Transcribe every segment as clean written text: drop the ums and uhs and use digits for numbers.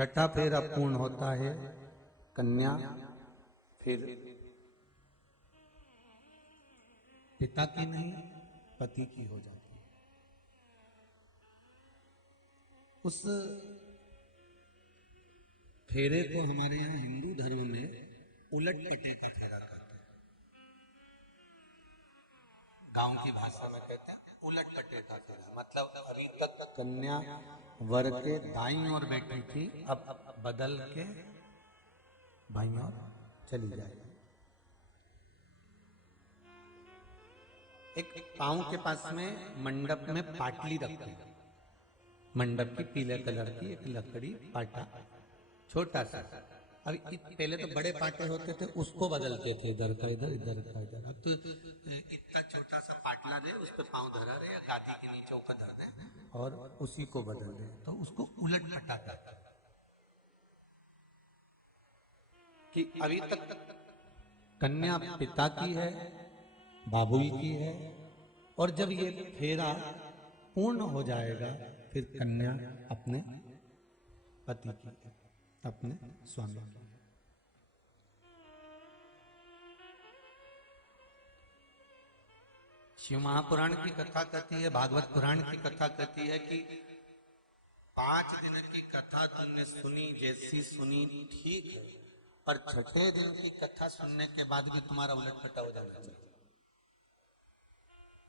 छठा फेरा पूर्ण होता है, कन्या फिर पिता की नहीं पति की हो जाती है। उस फेरे को हमारे यहाँ हिंदू धर्म में उलट पटे का फेरा कहते हैं। गांव की भाषा में कहते हैं उलट पटे का फेरा। मतलब अभी तक कन्या वर के दाईं ओर बैठी थी, अब बदल के बाईं ओर चली जाएगी। एक पांव के पास में मंडप में पाटली रखी, मंडप की पीले कलर की एक लकड़ी पाटा छोटा सा। अब पहले तो बड़े पाटे होते थे, उसको बदलते थे, इधर का इधर, इधर का इधर। अब तो इतना छोटा सा पाटला दे, उस पर पांव धरा रहे, गादी के नीचे ऊपर धर दे और उसी को बदल दे, तो उसको उलट पटा कहते हैं। कि अभी तक कन्या पिता की है, बाबुल की है, और जब ये फेरा पूर्ण हो जाएगा फिर कन्या अपने पति की है, अपने स्वामी की। शिव महापुराण की कथा कहती है, भागवत पुराण की कथा कहती है कि 5 दिन की कथा तुमने सुनी, जैसी सुनी ठीक है, पर छठे दिन की कथा सुनने के बाद भी तुम्हारा उलट पटा हो जाना चाहिए।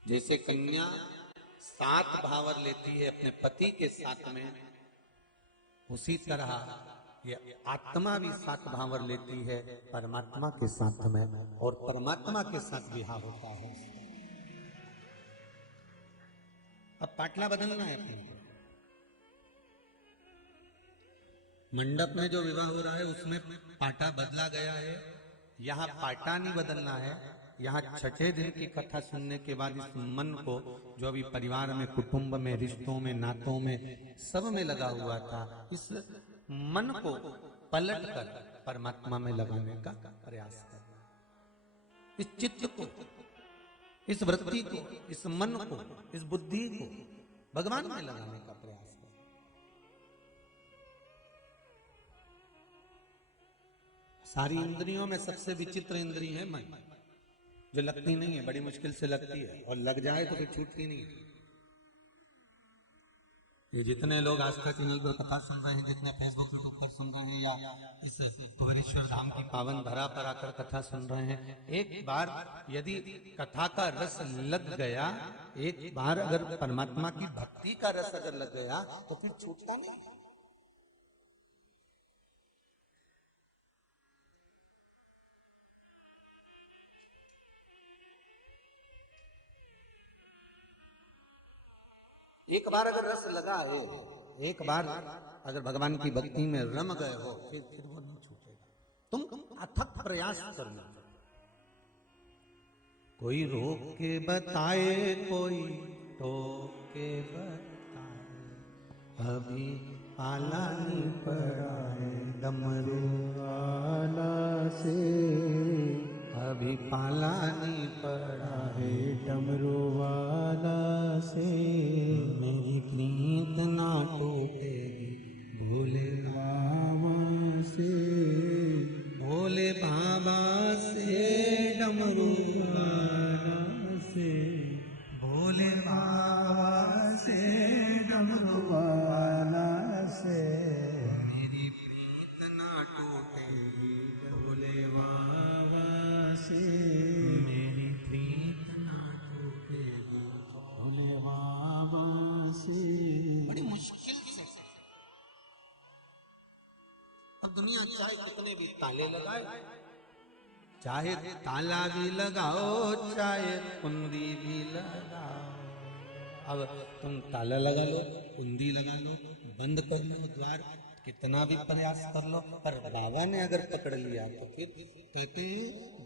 जैसे कन्या 7 भावर लेती है अपने पति के साथ में, उसी तरह ये आत्मा भी 7 भावर लेती है परमात्मा के साथ में, और परमात्मा के साथ विवाह होता है। अब पाटला बदलना है अपने को। मंडप में जो विवाह हो रहा है उसमें पाटा बदला गया है, यहाँ पाटा नहीं बदलना है। यहाँ छठे दिन की कथा सुनने के बाद इस मन को, जो अभी परिवार में, कुटुंब में, रिश्तों में, नातों में, सब में लगा हुआ था, इस मन को पलट कर परमात्मा में लगाने का प्रयास करना। इस चित्त को, इस वृत्ति को, इस मन को, इस बुद्धि को भगवान में लगाने का प्रयास करना। सारी इंद्रियों में सबसे विचित्र इंद्री है मन, जो लगती नहीं है, बड़ी मुश्किल से लगती है, और लग जाए तो फिर छूटती नहीं है। ये जितने लोग आस्था चैनल पर कथा सुन रहे हैं, जितने फेसबुक यूट्यूब पर सुन रहे हैं, या इस भुवनेश्वर धाम की पावन धरा पर आकर कथा सुन रहे हैं, एक बार यदि कथा का रस लग गया, एक बार अगर परमात्मा की भक्ति का रस अगर लग गया तो फिर छूटता नहीं। एक बार अगर रस लगा है, एक बार अगर भगवान की भक्ति में रम गए हो, फिर वो नहीं छूटेगा। तुम अथक प्रयास करना। कोई रोक के बताए, कोई टोक के बताए, अभी पाला नहीं पड़ा है डमरू वाला से, अभी पाला नहीं पड़ा है डमरू वाला से। मेरी प्रीत ना टूटेगी भोले बाबा से, भोले बाबा से, डमरू वाला से, भोले बाबा से, डमरू वाला से। मेरी प्रीत ना टूटेगी भोले बाबा से, मेरी प्रीत ना टूटेगी भोले बाबा से। बड़ी मुश्किल से। अब दुनिया चाहे कितने भी ताले लगाए, चाहे ताला भी लगाओ, चाहे कुंडी भी लगाओ। अब तुम ताला लगा लो, कुंडी लगा लो, बंद कर लो द्वार, कितना भी प्रयास कर लो, पर बाबा ने अगर पकड़ लिया तो फिर कहते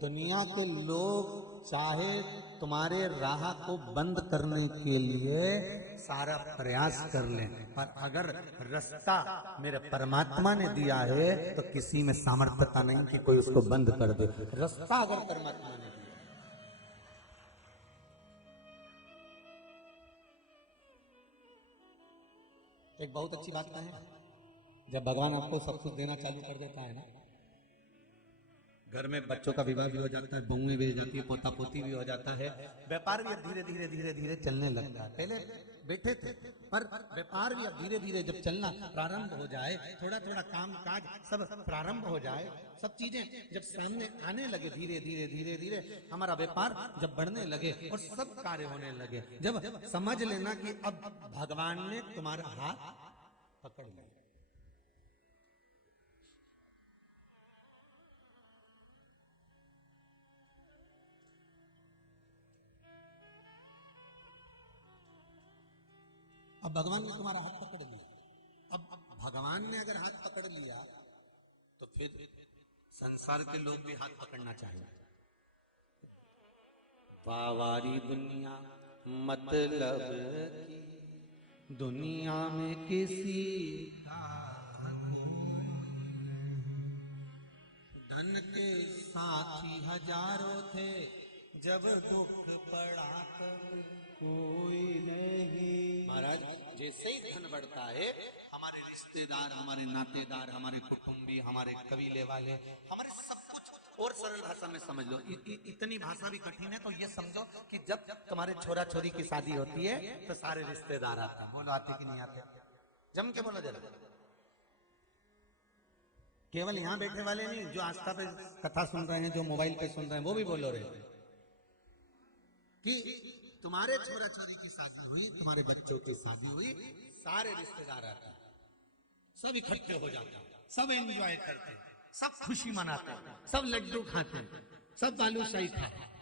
दुनिया के लोग चाहे तुम्हारे राह को बंद करने के लिए सारा प्रयास कर लें, पर अगर रास्ता मेरे परमात्मा ने दिया है तो किसी में सामर्थ्यता नहीं कि कोई उसको बंद कर दे। रास्ता अगर परमात्मा ने दिया, एक बहुत अच्छी बात है, जब भगवान आपको सब कुछ देना चालू कर देता है ना, घर में बच्चों का विवाह भी हो जाता है, बहुएं भी हो जाती है, पोता पोती भी हो जाता है, व्यापार भी अब धीरे धीरे धीरे धीरे चलने लगता है। पहले बैठे थे, पर व्यापार भी अब धीरे धीरे जब चलना प्रारंभ हो जाए, थोड़ा थोड़ा काम काज सब प्रारंभ हो जाए, सब चीजें जब सामने आने लगे, धीरे धीरे धीरे धीरे हमारा व्यापार जब बढ़ने लगे और सब कार्य होने लगे, जब समझ लेना कि अब भगवान ने तुम्हारा हाथ पकड़ लिया। अब भगवान ने तुम्हारा हाथ पकड़ लिया। अब भगवान ने अगर हाथ पकड़ लिया तो फिर संसार के लोग भी हाथ पकड़ना चाहिए। वावारी दुनिया मतलब की, दुनिया में किसी धन के साथी हजारों थे, जब दुख पड़ा तब कोई नहीं। महाराज, जैसे ही धन बढ़ता है, हमारे रिश्तेदार, हमारे नातेदार, हमारे कुटुंबी, हमारे कबीले वाले, हमारे सब कुछ, और सरल भाषा में समझ लो, इतनी भाषा भी कठिन है तो ये समझो कि जब तुम्हारे छोरा छोरी की शादी होती है तो सारे रिश्तेदार आते हैं। बोलो आते कि नहीं आते? जम के बोलो जरा। केवल यहाँ बैठे वाले नहीं, जो आस्था पे कथा सुन रहे हैं, जो मोबाइल पे सुन रहे हैं, वो भी बोलो रहे कि तुम्हारे छोरा छोरी की शादी हुई, तुम्हारे बच्चों की शादी हुई, सारे रिश्तेदार आते हैं, सब इकट्ठे हो जाते हैं, सब एंजॉय करते हैं, सब खुशी मनाते हैं, सब लड्डू खाते हैं, सब बालूशाही खाते हैं,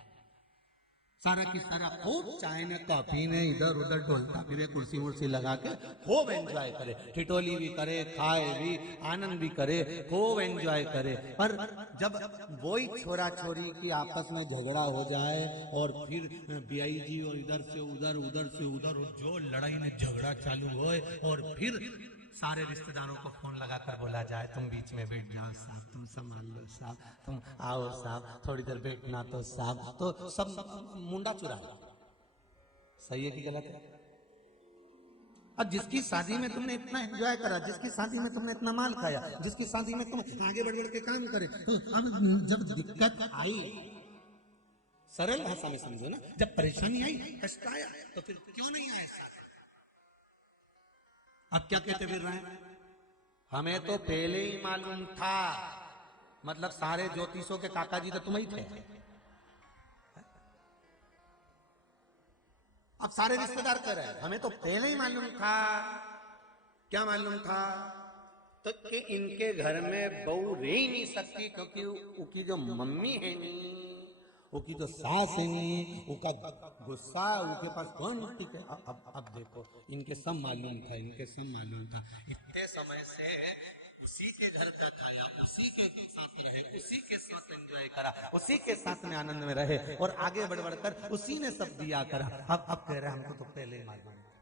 सारा की सारा खूब चाय ने कॉफी ने इधर उधर ढोलता फिरे, कुर्सी उर्सी लगा के खूब एंजॉय करे, ठिठोली भी करे, खाए भी, आनंद भी करे, खूब एंजॉय करे। पर जब वही छोरा छोरी की आपस में झगड़ा हो जाए और फिर बियाई जी और इधर से उधर, उधर से उधर, जो लड़ाई में झगड़ा चालू हो और फिर सारे रिश्तेदारों को फोन लगाकर बोला जाए, तुम बीच में बैठ जाओ साहब, तुम संभाल लो साहब, तुम आओ साहब, थोड़ी देर बैठना तो साहब, तो सब मुंडा चुरा लो। सही है कि गलत है? अब जिसकी शादी में तुमने इतना एंजॉय करा, जिसकी शादी में तुमने इतना माल खाया, जिसकी शादी में तुम आगे बढ़ बढ़ के काम करे, तो अब जब दिक्कत आई, सरल भाषा में समझो ना, जब परेशानी आई, कष्ट आया, तो फिर क्यों नहीं आया साथ? अब क्या कहते फिर रहे हैं, हमें तो पहले ही मालूम था, मतलब सारे ज्योतिषों के काका जी तो तुम ही थे। अब सारे रिश्तेदार कर रहे हैं, हमें तो पहले ही मालूम था। क्या मालूम था? तो कि इनके घर में बहू रह ही नहीं सकती, क्योंकि उनकी जो मम्मी है नी, उनकी जो सास है नी, उनका गुस्सा, उनके पास कौन टिके। अब देखो, इनके सब मालूम था, इनके सब मालूम था, इतने समय से उसी के घर का खाया, उसी के साथ रहे, उसी के साथ एंजॉय करा, उसी के साथ में आनंद में रहे, और आगे बढ़ बढ़कर उसी ने सब दिया करा। अब कह रहे हमको तो पहले ही मालूम था।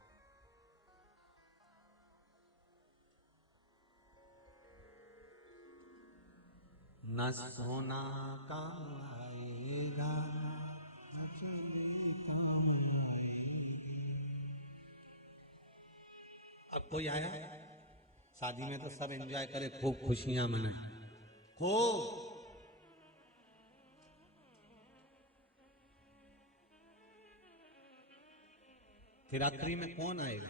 न सोना काम आएगा, न चले काम अब कोई आया शादी में तो सब एंजॉय करे, खूब खुशियां मनाए, खूब। फिर आखिरी में कौन आएगा?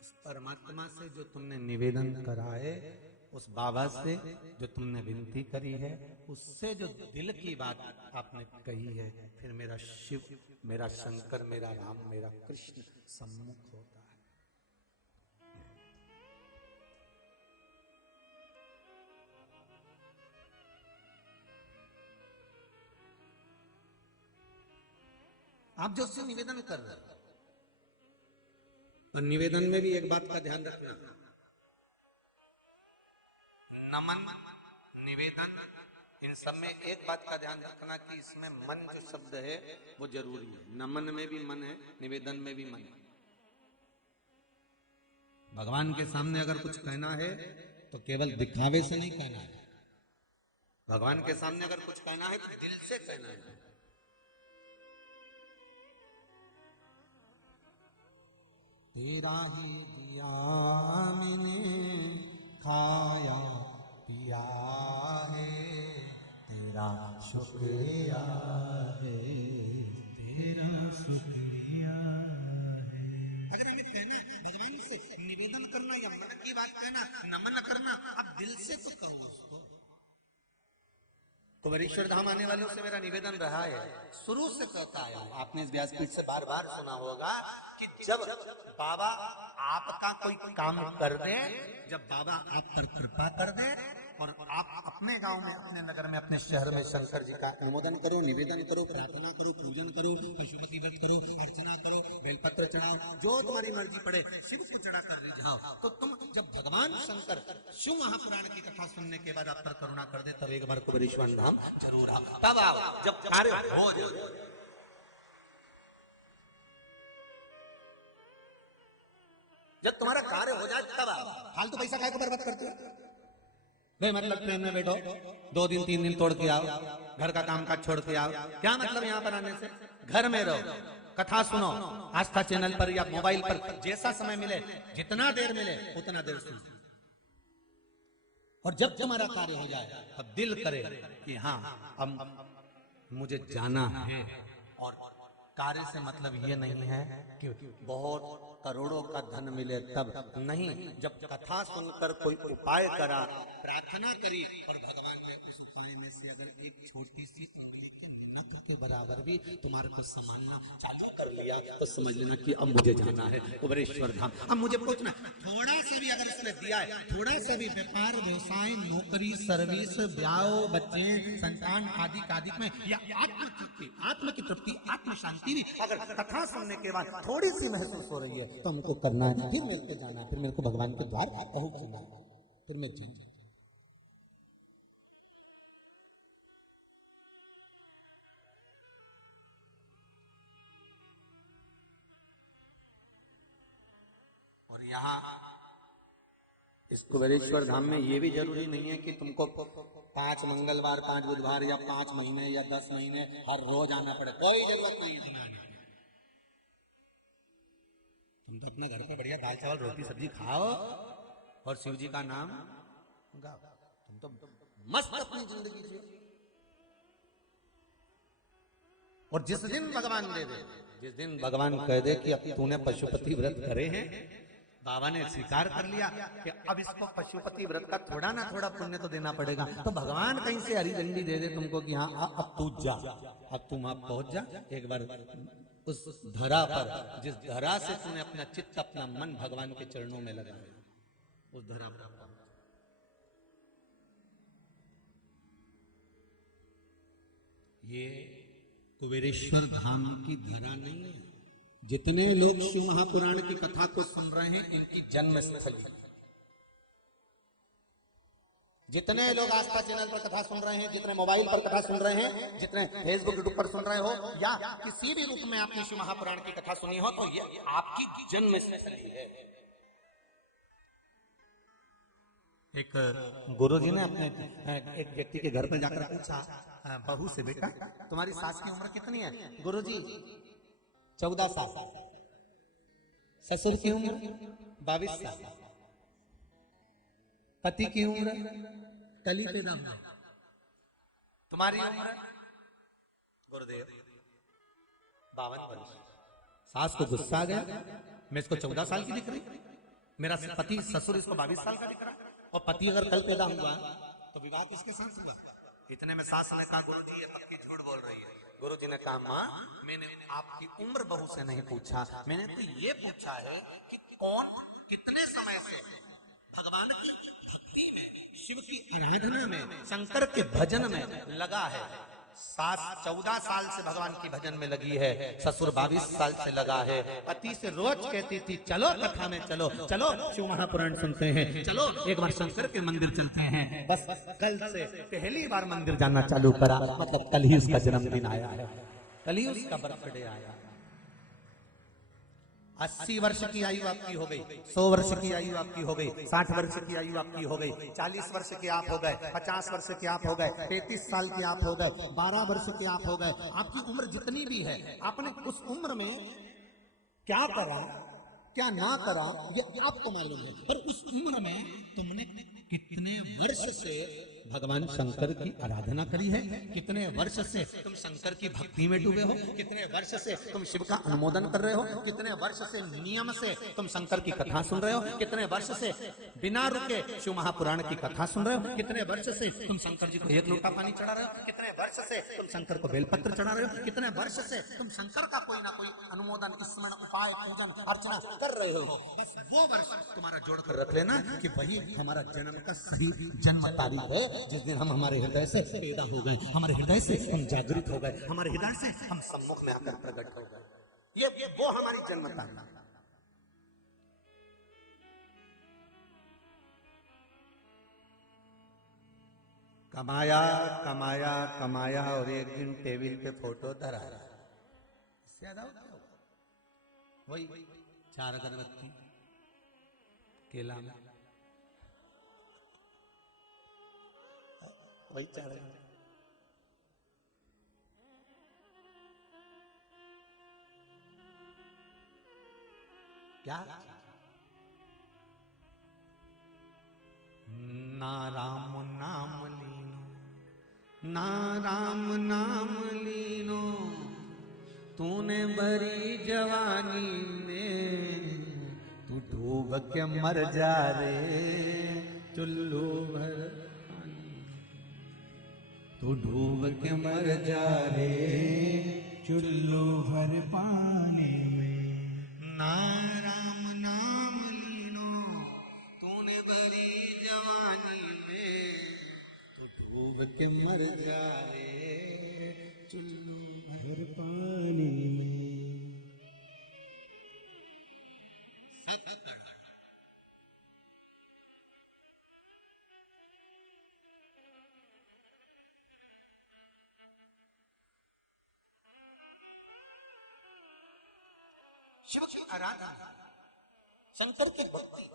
उस परमात्मा से जो तुमने निवेदन करा है, उस बाबा से जो तुमने विनती करी है, उससे जो दिल की बात आपने कही है, फिर मेरा शिव, मेरा शंकर, मेरा राम, मेरा कृष्ण सम्मुख होता है। आप जो उससे निवेदन कर रहे हैं, और निवेदन में भी एक बात का ध्यान रखना, नमन, निवेदन, इन सब में एक बात का ध्यान रखना कि इसमें मन जो शब्द है वो जरूरी है। नमन में भी मन है, निवेदन में भी मन है। भगवान के सामने अगर कुछ कहना है तो केवल दिखावे से नहीं कहना है। भगवान के सामने अगर कुछ कहना है तो दिल से कहना है। तेरा ही दिया मैंने शुक्रिया है, तेरा शुक्रिया है। अगर हमें कहना भगवान से निवेदन करना या मन की बात कहना, नमन करना, अब दिल से तो कहो उसको। कुबेरेश्वर धाम आने वालों से मेरा निवेदन रहा है, शुरू से कहता है, आपने इस व्यासपीठ से बार बार सुना होगा कि जब बाबा आपका कोई काम कर दे, जब बाबा आप पर कृपा कर दे और आप अपने गांव में, अपने नगर में, अपने शहर में शंकर जी का अनुमोदन करो, निवेदन करो, प्रार्थना करो, पूजन करो, पशुपति व्रत करो, अर्चना करो, बेलपत्र चढ़ाओ, जो तुम्हारी मर्जी पड़े शिव को चढ़ा कर रिझाओ, तो तुम जब भगवान शंकर शिव महापुराण की कथा सुनने के बाद आप पर करुणा कर दे, तब एक बार कुबेरेश्वर धाम जरूर आओ, तब आओ जब कार्य हो जाए। जब तुम्हारा कार्य हो जाए तब आओ। फालतू पैसा काय को बर्बाद करते हो? भाई मतलब ट्रेन में बैठो, 2 दिन 3 दिन तोड़ के आओ, घर का काम काज छोड़ के आओ, क्या मतलब यहाँ पर आने से? घर में रहो, कथा सुनो, आस्था चैनल पर या मोबाइल पर, जैसा समय मिले, जितना देर मिले उतना देर सुनो। और जब तुम्हारा कार्य हो जाए अब दिल करे कि हाँ अब मुझे जाना है, और कार्य से मतलब ये नहीं है कि बहुत करोड़ों का धन मिले तब नहीं, जब कथा सुनकर कोई उपाय करा, प्रार्थना करी और भगवान ने उस उपाय में से अगर एक छोटी सी उंगली के नख के बराबर भी तुम्हारे को संभालना चालू कर लिया तो समझ लेना कि अब मुझे जाना है कुबेरेश्वर धाम, अब मुझे पहुंचना। थोड़ा से भी अगर इसने दिया है, थोड़ा से भी व्यापार, व्यवसाय, नौकरी, सर्विस, ब्याह, बच्चे, संतान आदि में, या आत्म की तृप्ति, आत्म शांति भी अगर कथा सुनने के बाद थोड़ी सी महसूस हो रही है तो हमको करना है, फिर मेरे को जाना है, फिर मेरे को भगवान के द्वार पहुंचना है, फिर मैं जाऊंगा। और यहाँ इस कुबेरेश्वर धाम में ये भी जरूरी नहीं है कि तुमको 5 मंगलवार, 5 बुधवार या 5 महीने या 10 महीने हर रोज आना पड़े, कोई जरूरत नहीं है। तुम तो अपने घर पे बढ़िया दाल चावल रोटी सब्जी खाओ और शिव जी का नाम गाओ, तुम तो मस्त अपनी जिंदगी जियो। और जिस दिन भगवान दे दे, जिस दिन भगवान कह दे कि अब तूने पशुपति व्रत करे हैं, बाबा ने स्वीकार कर लिया कि अब इसको पशुपति व्रत का थोड़ा ना थोड़ा पुण्य तो देना पड़ेगा, तो भगवान कहीं से हरी झंडी दे दे तुमको कि हाँ अब तू जा, अब तुम आप पहुंच जा एक बार उस धरा पर, जिस धरा से तूने अपना चित्त, अपना मन भगवान के चरणों में लगाया, उस धरा पर। ये कुबेरेश्वर धाम की धरा नहीं है। जितने लोग शिव महापुराण की कथा को सुन रहे हैं, इनकी जन्म स्थली। जितने लोग आस्था चैनल पर कथा सुन रहे हैं, जितने मोबाइल पर कथा सुन रहे हैं, जितने फेसबुक यूट्यूब पर सुन रहे हो, या किसी भी रूप में आपने शिव महापुराण की कथा सुनी हो, तो ये आपकी जन्म स्थली है। एक गुरुजी ने अपने एक व्यक्ति के घर पर जाकर पूछा बहू से, बेटा तुम्हारी सास की उम्र कितनी है? गुरुजी 14 साल। ससुर की उम्र 22 साल। पति की उम्र कल ही पैदा हुआ। तुम्हारी उम्र? गुरुदेव 52 वर्ष। सास को गुस्सा आ गया, मैं इसको 14 साल की दिख रही, मेरा पति ससुर इसको 22 साल का दिख रहा, और पति अगर कल पैदा हुआ तो विवाह किसके साथ हुआ? इतने में सास ने कहा, गुरुजी ये पक्की झूठ बोल रही है। गुरुजी ने कहा, माँ मैंने आपकी उम्र बहू से नहीं पूछा, मैंने तो ये पूछा है कि कौन कितने समय से भगवान की भक्ति में, शिव की आराधना में, शंकर के भजन में लगा है। सास 14 साल से भगवान की भजन में लगी है, ससुर 22 साल से लगा है। पति से रोज कहती थी, चलो कथा में चलो, चलो शिव महापुराण सुनते हैं, चलो एक बार शंकर के मंदिर चलते हैं। बस कल से पहली बार मंदिर जाना चालू करा, मतलब कल ही उसका जन्मदिन आया है, कल ही उसका बर्थडे आया। 80 वर्ष की आयु आपकी हो गई, 100 वर्ष की आयु आपकी हो गई, 60 वर्ष की आयु आपकी हो गई, 40 वर्ष के आप हो गए, 50 वर्ष के आप हो गए, 33 साल के आप हो गए, 12 वर्ष के आप हो गए। आपकी उम्र जितनी भी है, आपने उस उम्र में क्या करा क्या ना करा ये आपको मालूम है, पर उस उम्र में तुमने कितने वर्ष से भगवान शंकर की आराधना करी है? कितने वर्ष से तुम शंकर की भक्ति में डूबे हो? कितने वर्ष से तुम शिव का अनुमोदन कर रहे हो? कितने वर्ष से नियम से तुम शंकर की कथा सुन रहे हो? कितने वर्ष से बिना रुके शिव महापुराण की कथा सुन रहे हो? कितने वर्ष से तुम शंकर जी को एक लोटा पानी चढ़ा रहे हो? कितने वर्ष से तुम शंकर को बेलपत्र चढ़ा रहे हो? कितने वर्ष से तुम शंकर का कोई ना कोई अनुमोदन, स्मरण, उपाय, पूजन अर्चना कर रहे हो? बस वो वर्ष तुम्हारा जोड़ कर रख लेना कि वही हमारा जन्म का सही जन्म तारीख है, जिस दिन हम हमारे हृदय से पैदा हो गए, हमारे हृदय से हम जागृत हो गए, हमारे हृदय से हम सम्मुख में आकर प्रकट हो गए। ये वो हमारी जन्म तारीख। कमाया कमाया कमाया और एक दिन टेबल पे फोटो धरा, इससे ज्यादा वही 4 अगरबत्ती केला में वही 4 क्या ना राम नाम लीनो, ना राम नाम लीनो, तूने बड़ी जवानी में तू डूब के मर जा रे चुल्लू भर, तू डूब के मर जा रे चुल्लू भर पानी में। ना राम नाम लीनो, तूने बड़ी जवानी में तू डूब के मर जा रे चुल्लू भर पानी में। शिव की आराधना, शंकर की भक्ति।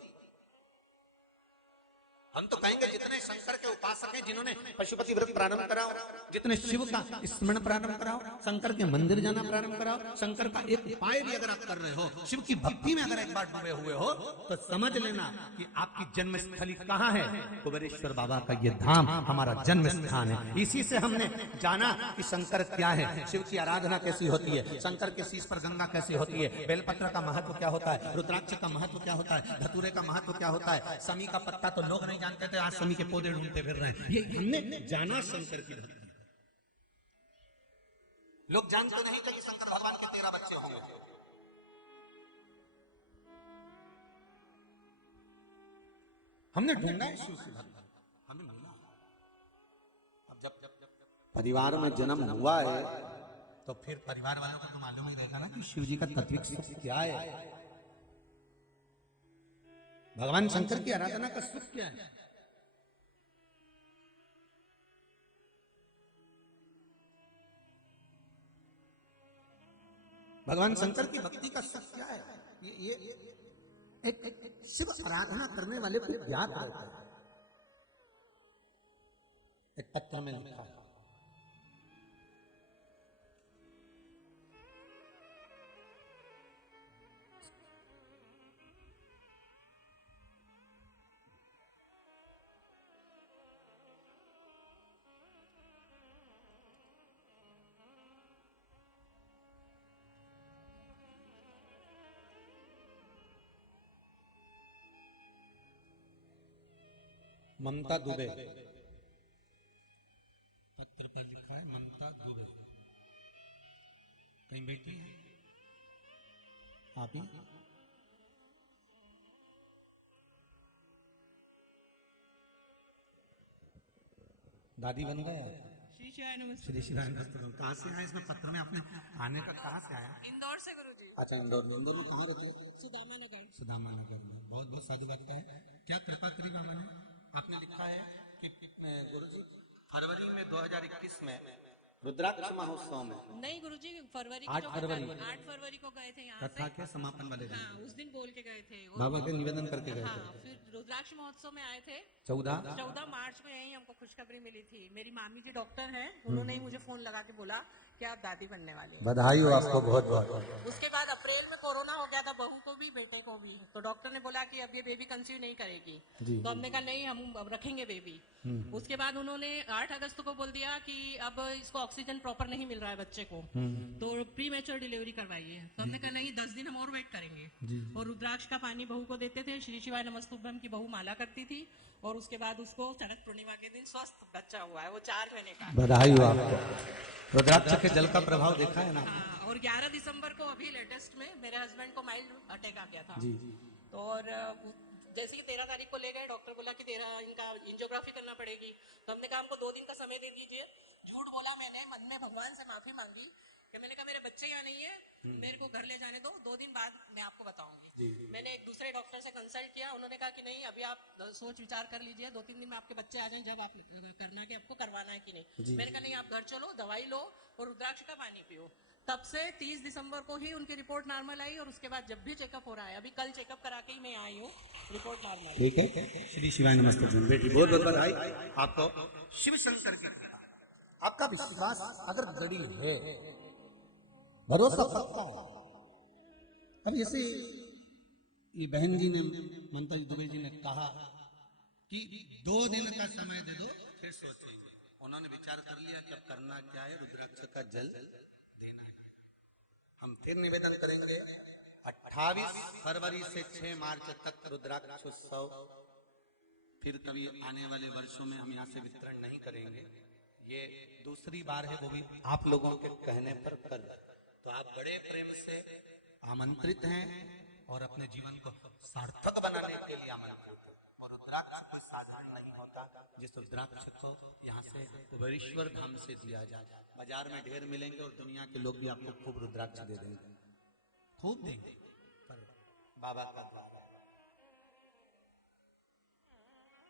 हम तो कहेंगे जितने शंकर के उपासक हैं, जिन्होंने पशुपति व्रत प्रारंभ कराओ, जितने शिव का स्मरण प्रारंभ कराओ, शंकर के मंदिर जाना प्रारंभ कराओ, शंकर का एक उपाय भी अगर आप कर रहे हो, शिव की भक्ति में अगर एक बार डूबे हुए हो, तो समझ लेना कि आपकी जन्म स्थली कहाँ है। कुबेरेश्वर बाबा का ये धाम हमारा जन्म स्थान है। इसी से हमने जाना कि शंकर क्या है, शिव की आराधना कैसी होती है, शंकर के शीश पर गंगा कैसी होती है, बेलपत्र का महत्व क्या होता है, रुद्राक्ष का महत्व क्या होता है, धतूरे का महत्व क्या होता है। समी का पत्ता तो लोग नहीं जानते थे, आज समी के पौधे ढूंढते फिर रहे हैं। ये हमने जाना शंकर की भक्ति। लोग जानते नहीं थे कि शंकर भगवान के 13 बच्चे होंगे। हमने ढूंढा शिव से भक्ति, हमें मिला। अब जब परिवार में जन्म हुआ है तो फिर परिवार वालों को तो मालूम ही रहेगा ना कि शिव जी का तत्विक सुख क्या है, भगवान शंकर की आराधना का सुख क्या है। भगवान शंकर की भक्ति का सुख क्या है, ये एक शिव आराधना करने वाले को ज्ञात रहता है। एक पत्र में लिखा है, ममता दुबे, पत्र पर लिखा है ममता दुबे। कहीं बेटी है आप ही? दादी बन गए? श्री श्री नमस्ते। कहाँ से आया इसमें पत्र में? आपने आने का कहाँ से आया? इंदौर से गुरुजी। अच्छा, इंदौर में कहाँ रहते हो? सुदामा नगर। सुदामा नगर में। बहुत बहुत साधु बात है। क्या कृपा करी बाबा ने? आपने लिखा है कि गुरुजी फरवरी में 2021 में रुद्राक्ष महोत्सव में, नहीं गुरुजी, फरवरी 8 फरवरी 8 फरवरी को गए थे यहाँ कथा के समापन वाले दिन। हाँ, उस दिन बोल के गए थे, बाबा के निवेदन करके गए थे। हाँ, फिर रुद्राक्ष महोत्सव में आए थे 14 मार्च को। यही हमको खुशखबरी मिली थी। मेरी मामी जी डॉक्टर हैं, उन्होंने ही मुझे फोन लगा के बोला कि आप दादी बनने वाले हैं। बधाई हो आपको बहुत बहुत। उसके बाद अप्रैल में कोरोना हो गया था, बहू को भी बेटे को भी, तो डॉक्टर ने बोला कि अब ये बेबी कंसीव नहीं करेगी। तो हमने कहा नहीं, हम अब रखेंगे बेबी। उसके बाद उन्होंने 8 अगस्त को बोल दिया कि अब इसको ऑक्सीजन प्रॉपर नहीं मिल रहा है बच्चे को, तो प्री मैच्योर डिलीवरी करवाइए। तो हमने कहा नहीं, 10 दिन हम और वेट करेंगे। और रुद्राक्ष का पानी बहू को देते थे। श्री शिवाय नमस्तुभ्यम की बहू माला करती थी, और उसके बाद उसको चड़क पूर्णिमा के दिन स्वस्थ बच्चा हुआ है, वो 4 महीने का। बधाई हो आपको। रुद्राक्ष के जल का प्रभाव देखा है ना? हाँ, और 11 दिसंबर को अभी लेटेस्ट में मेरे हस्बैंड को माइल्ड अटैक आ गया था। जी। तो और जैसे कि 13 तारीख को ले गए, डॉक्टर बोला कि 13 इनका एंजियोग्राफी करना पड़ेगी। तो हमने कहा हमको 2 दिन का समय दे दीजिए। झूठ बोला मैंने, मन में भगवान से माफी मांगी कि मैंने कहा मेरे बच्चे यहाँ नहीं है, मेरे को घर ले जाने दो, 2 दिन बाद मैं आपको बताऊंगी। मैंने एक दूसरे डॉक्टर से कंसल्ट किया, उन्होंने कहा कि नहीं, अभी आप सोच विचार कर लीजिए, 2-3 दिन में आपके बच्चे आ जाएं, जब आप करना कि आपको करवाना है कि नहीं। मैंने कहा नहीं, आप घर चलो, दवाई लो और रुद्राक्ष का पानी पियो। तब से 30 दिसंबर को ही उनकी रिपोर्ट नॉर्मल आई, और उसके बाद जब भी चेकअप हो रहा है, अभी कल चेकअप करा के ही मैं आई हूँ, रिपोर्ट नॉर्मल। ठीक है, श्री शिवाय नमस्ते बेटी, बहुत बहुत बधाई आपको। शिव शंकर की कृपा, आपका विश्वास अगर दृढ़ है, भरोसा पक्का है। अब जैसे ये बहन जी ने, ममता जी दुबे जी ने कहा कि 2 दिन का समय दे दो, फिर सोचेंगे। उन्होंने विचार कर लिया कि अब करना क्या है, रुद्राक्ष का जल देना है। हम फिर निवेदन करेंगे 28 फरवरी से 6 मार्च तक रुद्राक्ष उत्सव, फिर कभी आने वाले वर्षों में हम यहाँ से वितरण नहीं करेंगे। ये दूसरी बार है, वो भी आप लोगों के कहने पर कर। तो आप बड़े प्रेम से आमंत्रित हैं और अपने जीवन को सार्थक बनाने के लिए आमंत्रित हैं। और रुद्राक्ष कोई साधारण नहीं होता। जिस रुद्राक्ष को यहाँ से वरीश्वर धाम से दिया जाए, बाजार में ढेर मिलेंगे और दुनिया के लोग भी आपको खूब रुद्राक्ष दे देंगे, खूब देंगे, पर बाबा का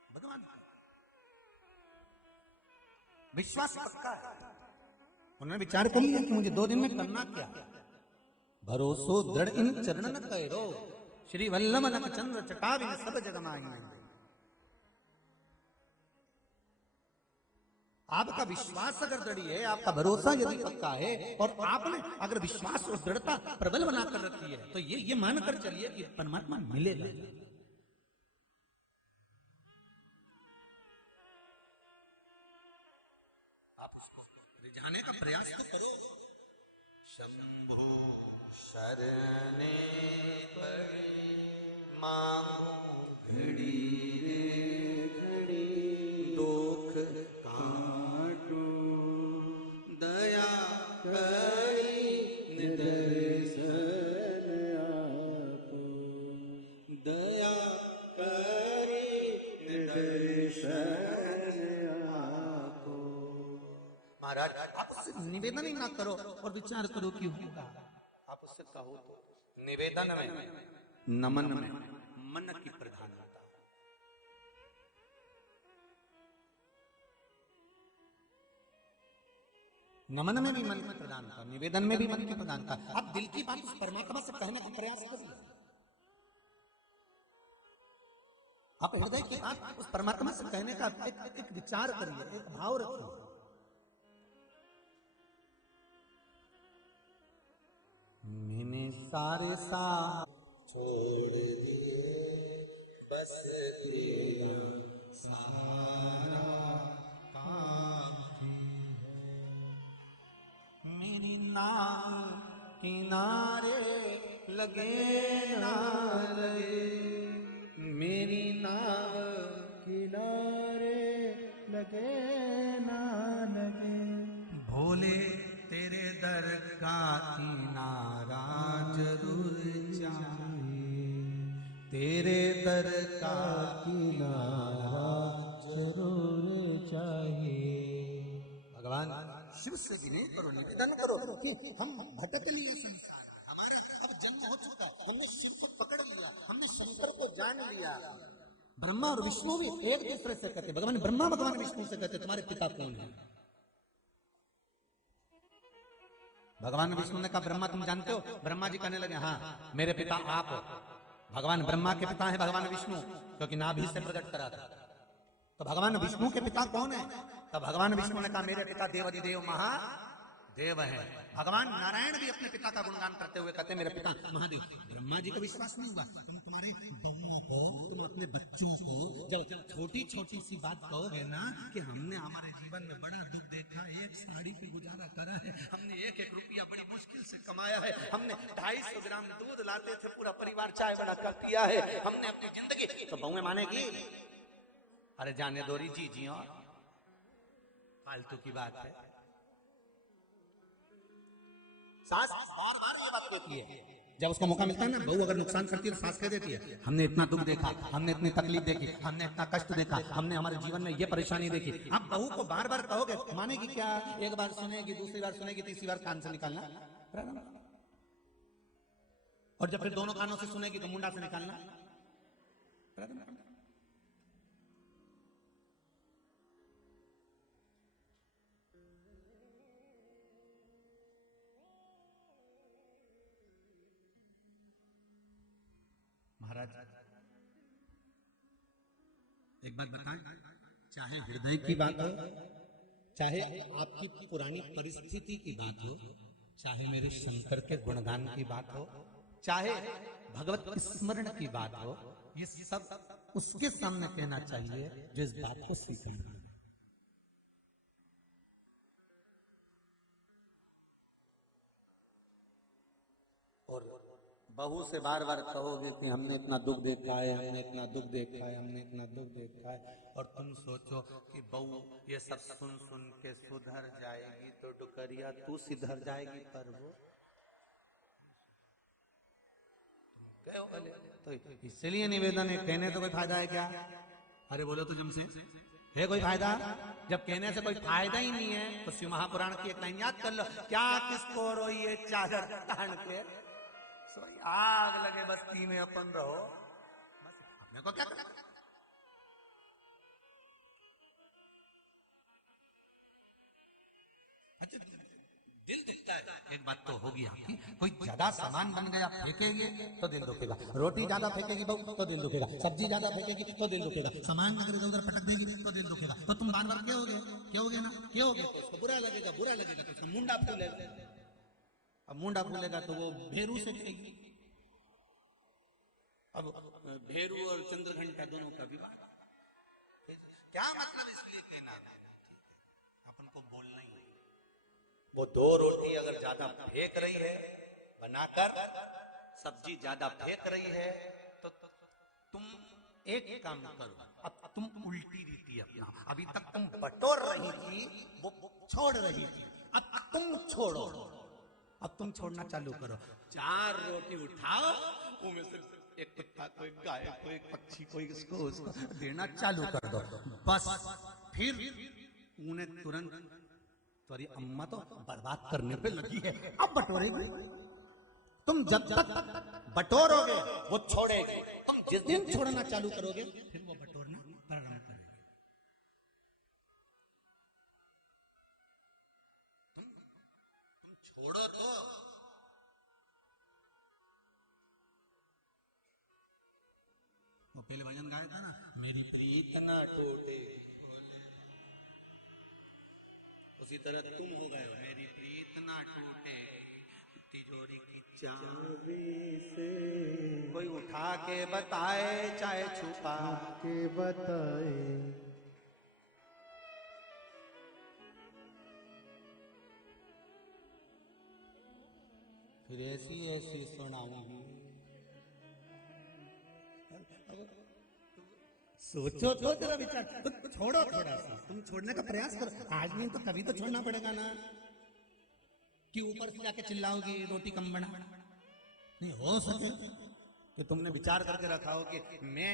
भगवान का विश्वास पक्का है। उन्होंने विचार कर लिया कि मुझे 2 दिन में करना क्या, भरोसो दृढ़ इन चरणन कैरो, श्री वल्लभ नख चंद्र चटाविन सब जग माही। आपका विश्वास अगर दृढ़ है, आपका भरोसा यदि पक्का है, और आपने अगर विश्वास और दृढ़ता प्रबल बनाकर रखी है, तो ये मानकर चलिए कि परमात्मा मिलेगा। आप उसको रिझाने का प्रयास तो करो। शंभो शरणे पड़े मांगो घड़ी रे घड़ी, दुख काटो दया करी निदर्शन आपो, दया करी निदर्शन आपो। महाराज, आप उससे निवेदन ही ना करो और विचार करो कि होगा। आप उससे कहो तो निवेदन में, नमन में मन की प्रधानता। नमन में भी मन की प्रधानता, निवेदन में भी मन की प्रधानता। आप दिल की बात उस परमात्मा से कहने का प्रयास करिए। आप हृदय की बात उस परमात्मा से कहने का एक विचार करिए, एक भाव रखिए। मैंने सारे सा छोड़ दिए, बस तेरा सहारा काफी है। मेरी नाव किनारे लगे ना लगे, मेरी नाव किनारे लगे ना लगे, भोले तेरे दर का किनारा जरूर चाहिए, तेरे दर का किनारा जरूर चाहिए। भगवान शिव से विनय करो, निवेदन करो कि हम भटक लिए संसार, हमारा अब जन्म हो चुका, हमने शिव को पकड़ लिया, हमने शंकर को जान लिया। ब्रह्मा और विष्णु भी एक दूसरे से कहते, भगवान ब्रह्मा भगवान विष्णु से कहते तुम्हारे पिता कौन है? भगवान विष्णु ने कहा ब्रह्मा तुम जानते हो? ब्रह्मा जी कहने लगे हाँ मेरे पिता आप हो। भगवान ब्रह्मा के पिता है भगवान विष्णु, क्योंकि नाभि से प्रकट करा था। तो भगवान विष्णु के पिता कौन है? तो भगवान विष्णु ने कहा मेरे पिता देवाधिदेव देव है। भगवान नारायण भी अपने पिता का गुणगान करते हुए कहते हैं मेरे पिता महादेव। ब्रह्मा जी को विश्वास नहीं हुआ, तुम्हारे बउआ को, तुम अपने बच्चों को जब छोटी छोटी सी बात कहोगे ना कि हमने हमारे जीवन में बड़ा दुख देखा, एक साड़ी पे गुजारा करा है, हमने एक एक रुपया बड़ी मुश्किल से कमाया है, हमने 250 ग्राम दूध लाते थे, पूरा परिवार चाय बनाकर पिया है, हमने अपनी जिंदगी, तो बउएं मानेगी? अरे जाने दो री जी और फालतू की बात है। सास बार बार ये बात कहती है, जब उसको मौका मिलता है ना, बहू अगर नुकसान करती है तो सास कह देती है हमने इतना दुख देखा, हमने इतनी तकलीफ देखी, हमने इतना कष्ट देखा, हमने हमारे जीवन में ये परेशानी देखी। अब बहू को बार बार कहोगे, मानेगी क्या? एक बार सुनेगी, दूसरी बार सुनेगी, तीसरी बार कान से निकालना, और जब फिर दोनों कानों से सुनेगी तो मुंडा से निकालना। महाराज एक बात बताएं, चाहे हृदय की बात हो, चाहे आपकी पुरानी परिस्थिति की बात हो, चाहे मेरे शंकर के गुणगान की बात हो, चाहे भगवत स्मरण की बात हो, ये सब उसके सामने कहना चाहिए जो इस बात को स्वीकार करे। और बहू से बार बार कहोगे कि हमने इतना दुख देखा है, हमने इतना दुख देखा है, हमने इतना दुख देखा है, और तुम सोचो कि बहू ये सब सुन सुन के सुधर जाएगी, तो डुकरिया तू सुधर जाएगी, पर वो तो इसलिए निवेदन है, कहने तो कोई फायदा है क्या? अरे बोलो तो जम से है कोई फायदा? जब कहने से कोई फायदा ही नहीं है तो शिव महापुराण की एक लाइन याद कर लो, क्या किसको रोइए चादर तान के, आग लगे बस्ती में अपन रहो, अपने को क्या करना? अच्छा दिल दिखता है, एक बात तो होगी आपकी, कोई ज्यादा सामान बन गया फेंकेगी तो दिल दुखेगा, रोटी ज्यादा फेंकेगी बहू तो दिल दुखेगा, सब्जी ज्यादा फेंकेगी तो दिल दुखेगा, सामान अगर इधर उधर पटक देगी तो दिल दुखेगा, तो तुम बार बार क्या ना क्या हो गया, तो उसको बुरा लगेगा तो मुंडा फूलेगा, अब मुंडा फूलेगा तो वो भेरू से गिरेगी। अब भेरू और चंद्रघंटा दोनों का विवाद, क्या मतलब इसलिए कहना है, अपन को बोलना ही, वो दो रोटी अगर ज्यादा फेंक रही है बनाकर, सब्जी ज्यादा फेंक रही है, तो तुम एक काम करो, अब तुम उल्टी रीति अपना, अभी तक तुम बटोर रही थी, वो छोड़ रही थी, अब तुम छोड़ो, अब तुम छोड़ना चालू करो, 4 रोटी उठाओ, उनमें से एक कुत्ता को, एक गाय को, एक पक्षी को, इसको उसको देना चालू कर दो, बस फिर उन्हें तुरंत, तुम्हारी अम्मा तो बर्बाद करने पे लगी है, अब बटोरेगी, तुम जब तक बटोरोगे वो छोड़ेगी, तुम जिस दिन छोड़ना चालू करोगे फिर वो बटोरना प्रारंभ करेगी। तुम छोड़ो तो वो पहले भजन गाया था ना, मेरी प्रीत न टूटे, उसी तरह तुम हो गए हो, मेरी प्रीत न टूटे, तिजोरी की चाबी से कोई उठा के बताए, चाहे छुपा के बताए, फिर ऐसी ऐसी सुनाऊंगी। सोचो तो जरा विचार, तो छोड़ो थोड़ा सा, तुम छोड़ने का प्रयास करो, आज नहीं तो कभी तो छोड़ना पड़ेगा ना, कि ऊपर से जाके चिल्लाओगी रोटी कम बना, नहीं हो सके कि तुमने विचार करके रखा हो कि मैं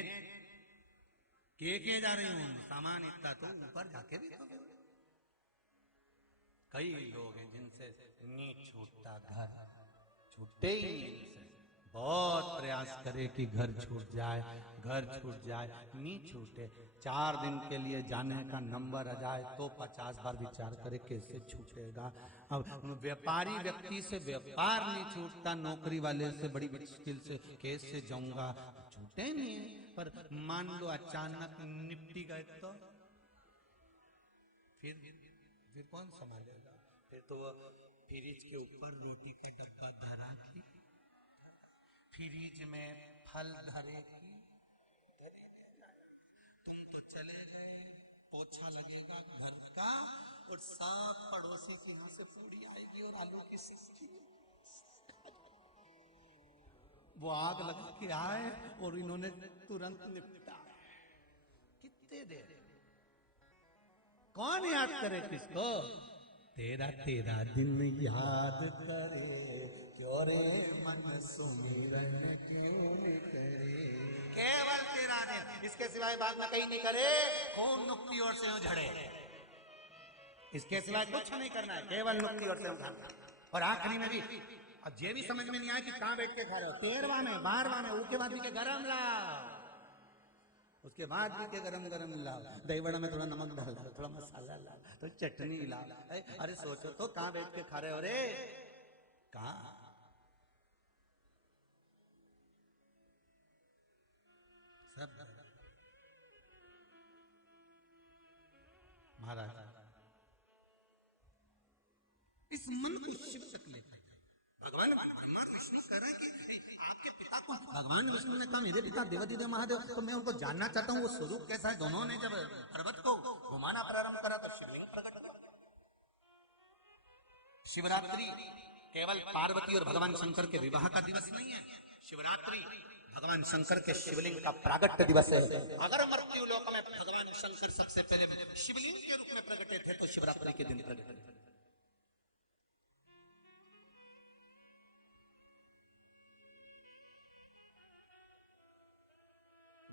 के जा रही हूँ, सामान इतना तो ऊपर जाके भी तो। कई लोग हैं जिनसे नहीं छूटता घर, छूटते ही नहीं, बहुत प्रयास करे कि घर छूट जाए, नहीं छूटे, 4 दिन के लिए जाने का नंबर आ जाए तो 50 बार विचार करे कैसे छूटेगा। अब व्यापारी व्यक्ति से व्यापार नहीं छूटता, नौकरी वाले से बड़ी मुश्किल से कैसे जाऊंगा, छूटे नहीं है, पर मान लो अचानक निपटी गए तो फिर कौन संभालेगा? फिर तो वो फ्रिज के ऊपर रोटी का डब्बा धरा की, फ्रिज में फल धरे की, तुम तो चले गए, पोछा लगेगा घर का और सांप पड़ोसी के यहाँ से पूरी आएगी और आलू की सब्जी। वो आग लगा के आए और इन्होंने तुरंत निपटा। कितने देर, कौन याद करे किसको? तेरा तेरा दिन याद करे, जोरे मन सुमिरन क्यों करे। केवल तेरा दिन, इसके सिवाय बात में कहीं नहीं करे। खून नुक्ति और से झड़े, इसके सिवाय कुछ नहीं करना है, केवल नुक्ति और से उठाना। और आखिरी में भी अब ये भी समझ में नहीं आया कि कहां बैठ के खा रहे हो। 13वां में 12वां में उसके बाद भी के गरम लाओ, उसके बाद भी के गरम गरम लाओ, दही बड़ा में थोड़ा नमक डाल, थोड़ा मसाला ला, तो चटनी लाओ। अरे सोचो तो कहां बैठ के खा रहे हो रे, कहां? सब महाराज इस मन को शिव तक लेते हैं। भगवान ब्रह्मा विष्णु कह रहा है कि आपके पिता को, भगवान विष्णु ने कहा मेरे पिता देवादिदेव महादेव, तो मैं उनको जानना चाहता हूँ वो स्वरूप कैसा है। दोनों ने जब पर्वत को घुमाना प्रारंभ करा तो शिवलिंग प्रकट हुआ। शिवरात्रि केवल पार्वती और भगवान शंकर के विवाह का दिवस नहीं है, शिवरात्रि भगवान शंकर के शिवलिंग का प्रागट्य दिवस है। अगर मृत्यु लोक में भगवान शंकर सबसे पहले शिवलिंग के रूप में प्रकटे थे तो शिवरात्रि के दिन प्रकटे थे।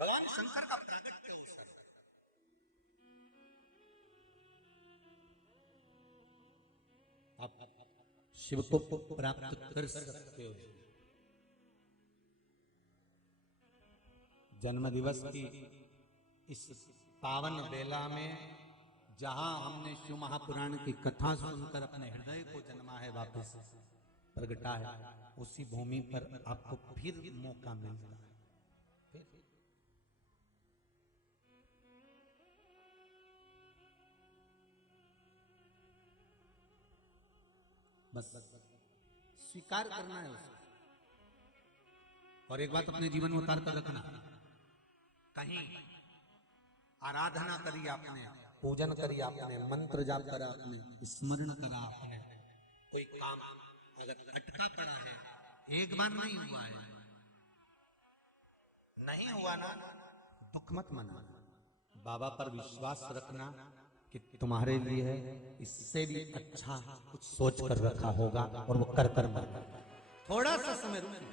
भगवान शंकर का प्रागट्य अवसर, आप शिव को प्राप्त कर सकते हो। जन्म दिवस की इस पावन बेला में जहां हमने शिव महापुराण की कथा सुनकर अपने हृदय को जन्मा है, वापस प्रगटा है, उसी भूमि पर आपको फिर मौका मिलता है। बस स्वीकार करना है उसको। और एक बात अपने जीवन में उतार कर रखना, कहीं आराधना करी आपने, पूजन करी आपने, मंत्र जाप करा आपने, स्मरण करा आपने, कोई काम अगर अटका पड़ा है, एक बार नहीं हुआ है, नहीं हुआ ना, दुख मत मनाना, बाबा पर विश्वास रखना कि तुम्हारे लिए है, इससे भी अच्छा कुछ सोच कर रखा होगा और वो कर कर मर। थोड़ा सा समय रुकिए।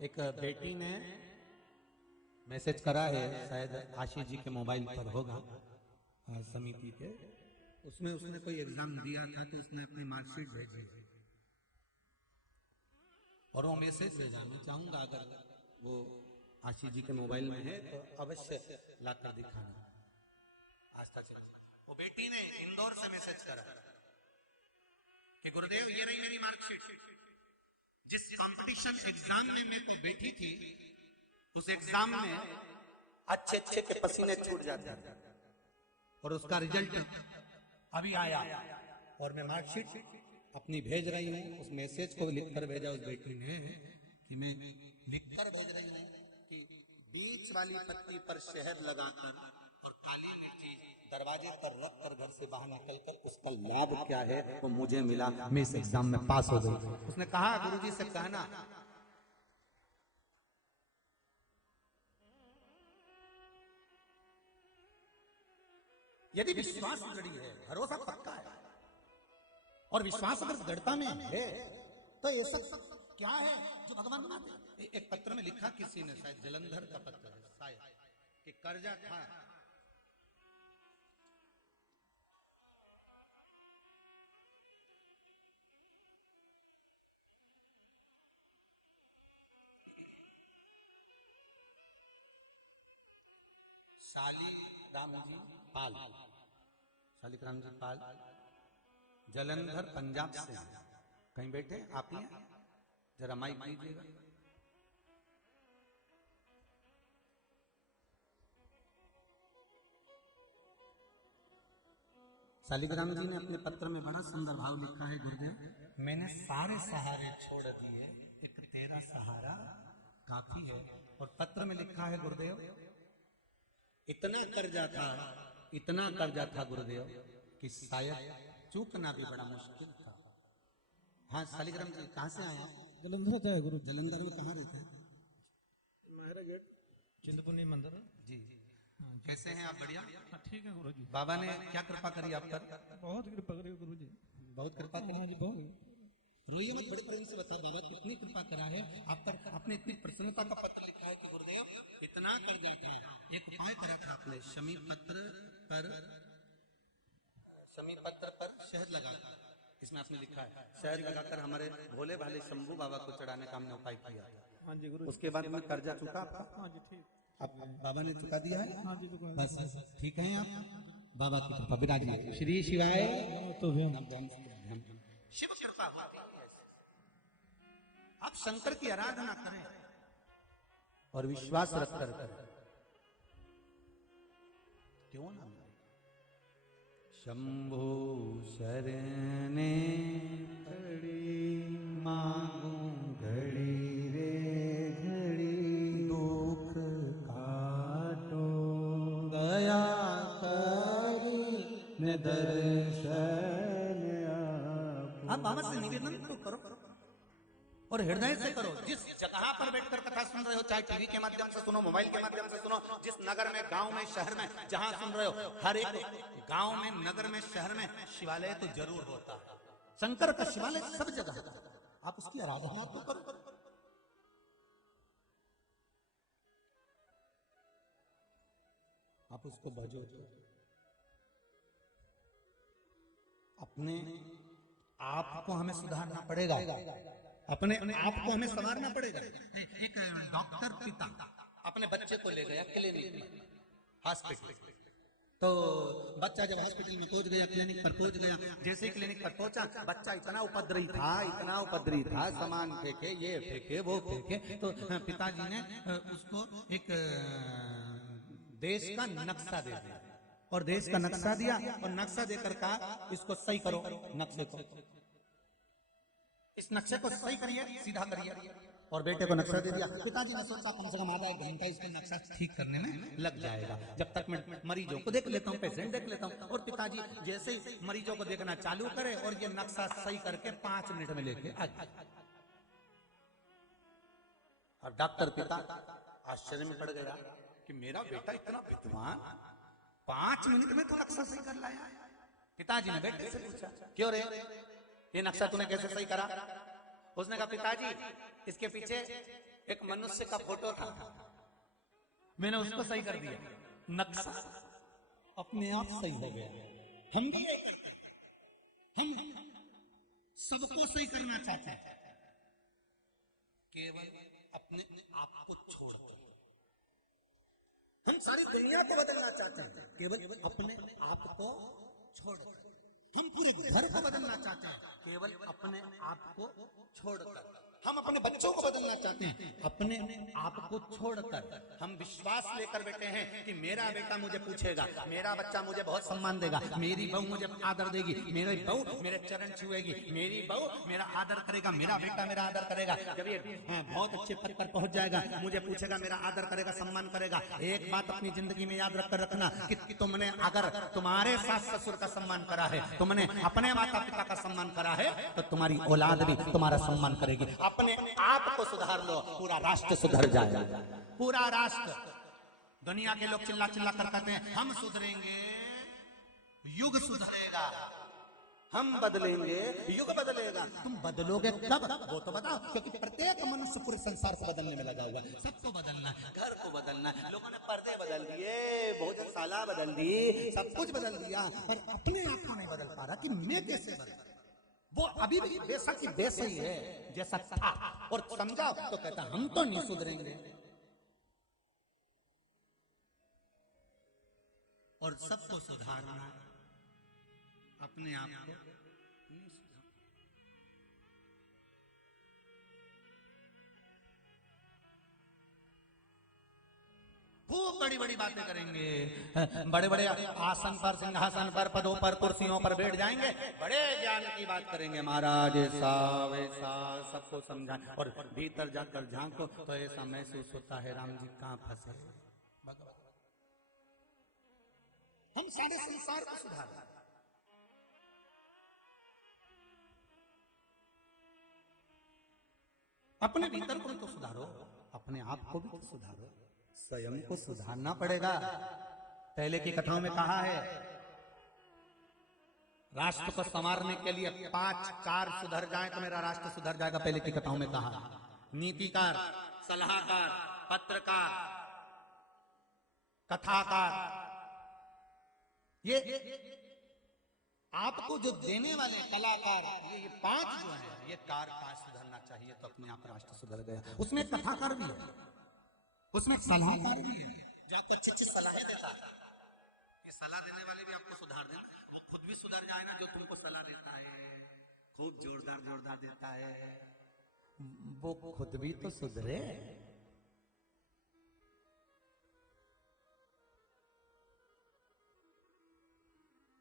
एक बेटी ने मैसेज करा है, शायद आशीष जी के मोबाइल पर होगा, समिति के, उसमें उसने कोई एग्जाम दिया था तो उसने अपनी मार्कशीट भेजी और वो मैसेज भेजा। मैं चाहूंगा अगर वो आशीष जी के मोबाइल में है तो अवश्य लाकर दिखाना। आस्था चल, वो बेटी ने इंदौर से मैसेज करा कि गुरुदेव ये रही मेरी मार्कशीट, जिस कंपटीशन एग्जाम में मैं तो बैठी थी उस एग्जाम में अच्छे अच्छे के पसीने छूट जाते थे और उसका रिजल्ट अभी आया और मैं मार्कशीट अपनी भेज रही हूँ। उस मैसेज को लिखकर भेजा उस बेटी ने कि मैं लिखकर भेज रही हूँ कि बीच वाली पत्ती पर शहद लगाकर और काली मिर्ची दरवाजे पर रखकर घर से बाहर निकलकर उसका लाभ क्या है वो मुझे मिला, मैं इस एग्जाम में पास हो गई। उसने कहा गुरुजी से कहना यदि विश्वास दृढ़ है, भरोसा पक्का है और विश्वास अगर दृढ़ता में है तो ऐसा क्या है जो भगवान बनाते हैं। एक पत्र में लिखा किसी ने, शायद जलंधर का पत्र है शायद, कि कर्जा था, शालीग्राम जी पाल, शालीग्राम जी पाल जलंधर पंजाब से कहीं बैठे आप ही हैं? जरा माइक दीजिएगा। शालिग्राम जी ने अपने पत्र में बड़ा सुंदर भाव लिखा है, गुरुदेव मैंने सारे सहारे छोड़ दिए, एक तेरा सहारा काफी है। और पत्र में लिखा है गुरुदेव, इतना कर्जा था गुरुदेव कि शायद चूकना भी बड़ा मुश्किल था। हाँ शालिग्राम जी कहाँ से आए आप? जलंधर रहता है गुरु। जलंधर में कहाँ रहते हैं? महारा गेट चिंतपूर्णी मंदिर। जी कैसे हैं आप? बढ़िया ठीक है गुरु जी। बाबा ने क्या कृपा करी आप पर? बहुत कृपा करी गुरु जी। बहुत कृपा करी। हाँ जी बहुत। रोइए मत, बड़े प्रेम से बता बाबा कितनी कृपा करा है आप पर। आपने इतनी प्रसन्नता का पत्र लिखा है कि गुरुदेव इतना कर देते हैं। एक उपाय करा था आपने, शमी पत्र पर शहद लगा, इसमें आपने लिखा है शहद लगाकर हमारे भोले भाले शंभू बाबा को चढ़ाने का हमने उपाय किया। हाँ जी गुरु। उसके बाद में कर्जा चुका आपका? हाँ जी ठीक। आप बाबा ने चुका दिया है? हाँ जी चुका। बस ठीक है आप बाबा की कृपा विराजिए। श्री शिवाय तो भी शिव कृपा होती है। आप शंकर की आराधना करें और विश्वास रख कर करें, क्यों ना? शंभो शरणे पड़ी मांगू घड़ी रे घड़ी, दुख काटो दया करी ने दर्शन आप बाबा से निवेदन तो करो और हृदय से करो। जिस जगह पर बैठकर कथा सुन रहे हो, चाहे टीवी के माध्यम से सुनो, मोबाइल के माध्यम से सुनो, जिस नगर में, गांव में, शहर में जहां सुन रहे हो, हर एक गांव में, नगर में, शहर में शिवालय तो जरूर होता है। शंकर का शिवालय सब जगह होता है। आप उसकी आराधना तो करो। आप उसको भजो। अपने आप को हमें सुधारना पड़ेगा, अपने आप को हमें संवारना पड़ेगा। एक डॉक्टर पिता अपने बच्चे को ले गया क्लिनिक में, हॉस्पिटल। तो बच्चा जब हॉस्पिटल में पहुंच गया, क्लिनिक पर पहुंच गया, जैसे ही क्लिनिक पर पहुंचा, बच्चा इतना उपद्रवी था, सामान फेंके, ये फेंके, वो फेंके। तो पिताजी ने उसको एक देश का नक्शा दे दिया, और देश का नक्शा दिया और नक्शा देकर कहा इसको सही करो, नक्शे को, इस नक्शे को सही करिए, सीधा करिए। और बेटे को नक्शा दे दिया। पिताजी ने सोचा कम से कम आधा एक घंटा इसको नक्शा ठीक करने में लग जाएगा, जब तक मैं मरीजों को देख लेता हूँ, पेशेंट देख लेता हूँ। और पिताजी जैसे ही मरीजों को देखना चालू करे और ये नक्शा सही करके 5 मिनट में लेके आ गए। अब डॉक्टर पिता आश्चर्य में पड़ गया कि मेरा बेटा इतना विद्वान 5 मिनट में तो नक्शा सही कर लाया। पिताजी ने बेटे से पूछा, क्यों रे, ये नक्शा तूने कैसे सही करा? उसने कहा पिताजी इसके पीछे एक मनुष्य का फोटो था, मैंने उसको सही कर दिया, नक्शा अपने आप सही हो गया। हम भी यही करते हैं, हम सबको सही करना चाहते हैं, केवल अपने आप को छोड़। हम सारी दुनिया को बदलना चाहते हैं, केवल अपने आप को छोड़कर। हम पूरे घर को बदलना चाहते हैं, केवल अपने आप को छोड़कर। हम अपने बच्चों को बदलना चाहते हैं, अपने आप को छोड़कर। हम विश्वास लेकर बैठे हैं कि मेरा बेटा मुझे पूछेगा, मेरा बच्चा मुझे बहुत सम्मान देगा, मेरी बहू मुझे आदर देगी, मेरी बहू मेरे चरण छुएगी, मेरी बहू मेरा आदर करेगा, मेरा बेटा मेरा आदर करेगा। जब ये बहुत अच्छे पद पर पहुंच जाएगा, मुझे पूछेगा, मेरा आदर करेगा, सम्मान करेगा। एक बात अपनी जिंदगी में याद रखकर रखना कि तुमने अगर तुम्हारे सास ससुर का सम्मान करा है, तुमने अपने माता पिता का सम्मान करा है, तो तुम्हारी औलाद भी तुम्हारा सम्मान करेगी। अपने आप को सुधार लो, पूरा राष्ट्र सुधर जाएगा। पूरा राष्ट्र। दुनिया के लोग चिल्ला चिल्ला कर कहते हैं हम सुधरेंगे, युग सुधरेगा, हम बदलेंगे, युग बदलेगा। तुम बदलोगे कब, वो तो बताओ। क्योंकि प्रत्येक मनुष्य पूरे संसार को बदलने में लगा हुआ है। सबको बदलना है, घर को बदलना है। लोगों ने पर्दे बदल दिए, भोजनशाला बदल दी, सब कुछ बदल दिया, पर अपने आप को नहीं बदल पा रहा कि मैं कैसे बदल। वो अभी भी बेशक ही वैसा ही है जैसा था, और समझाओ तो कहता हम तो नहीं सुधरेंगे। और सबको सुधारना, अपने आप को नहीं सुधारना। खूब बड़ी बड़ी बातें करेंगे, बड़े बड़े आसन पर, सिंहासन पर, पदों पर, कुर्सियों पर बैठ जाएंगे, बड़े ज्ञान की बात करेंगे, महाराज ऐसा वैसा सबको समझा, और भीतर जाकर झांको तो ऐसा महसूस होता है राम जी कहां फंसे। हम सारे संसार को सुधार, अपने भीतर को तो सुधारो, अपने आप को भी तो सुधारो, स्वयं को सुधारना पड़ेगा। पहले की कथाओं में कहा है राष्ट्र को संवारने के लिए 5 कार सुधर जाए तो मेरा राष्ट्र सुधर जाएगा। पहले की कथाओं में कहा नीतिकार, सलाहकार, पत्रकार, कथाकार, ये आपको जो देने वाले कलाकार, ये 5 जो है ये कार 5 सुधरना चाहिए तो अपने आप राष्ट्र सुधर गया। उसमें कथाकार भी है, उसमें सलाहकार भी है जो आपको अच्छी अच्छी सलाह देता है। ये सलाह देने वाले भी आपको सुधार देना, वो खुद भी सुधर जाए ना जो तुमको सलाह देता है, खूब जोरदार जोरदार देता है, वो खुद भी तो सुधरे।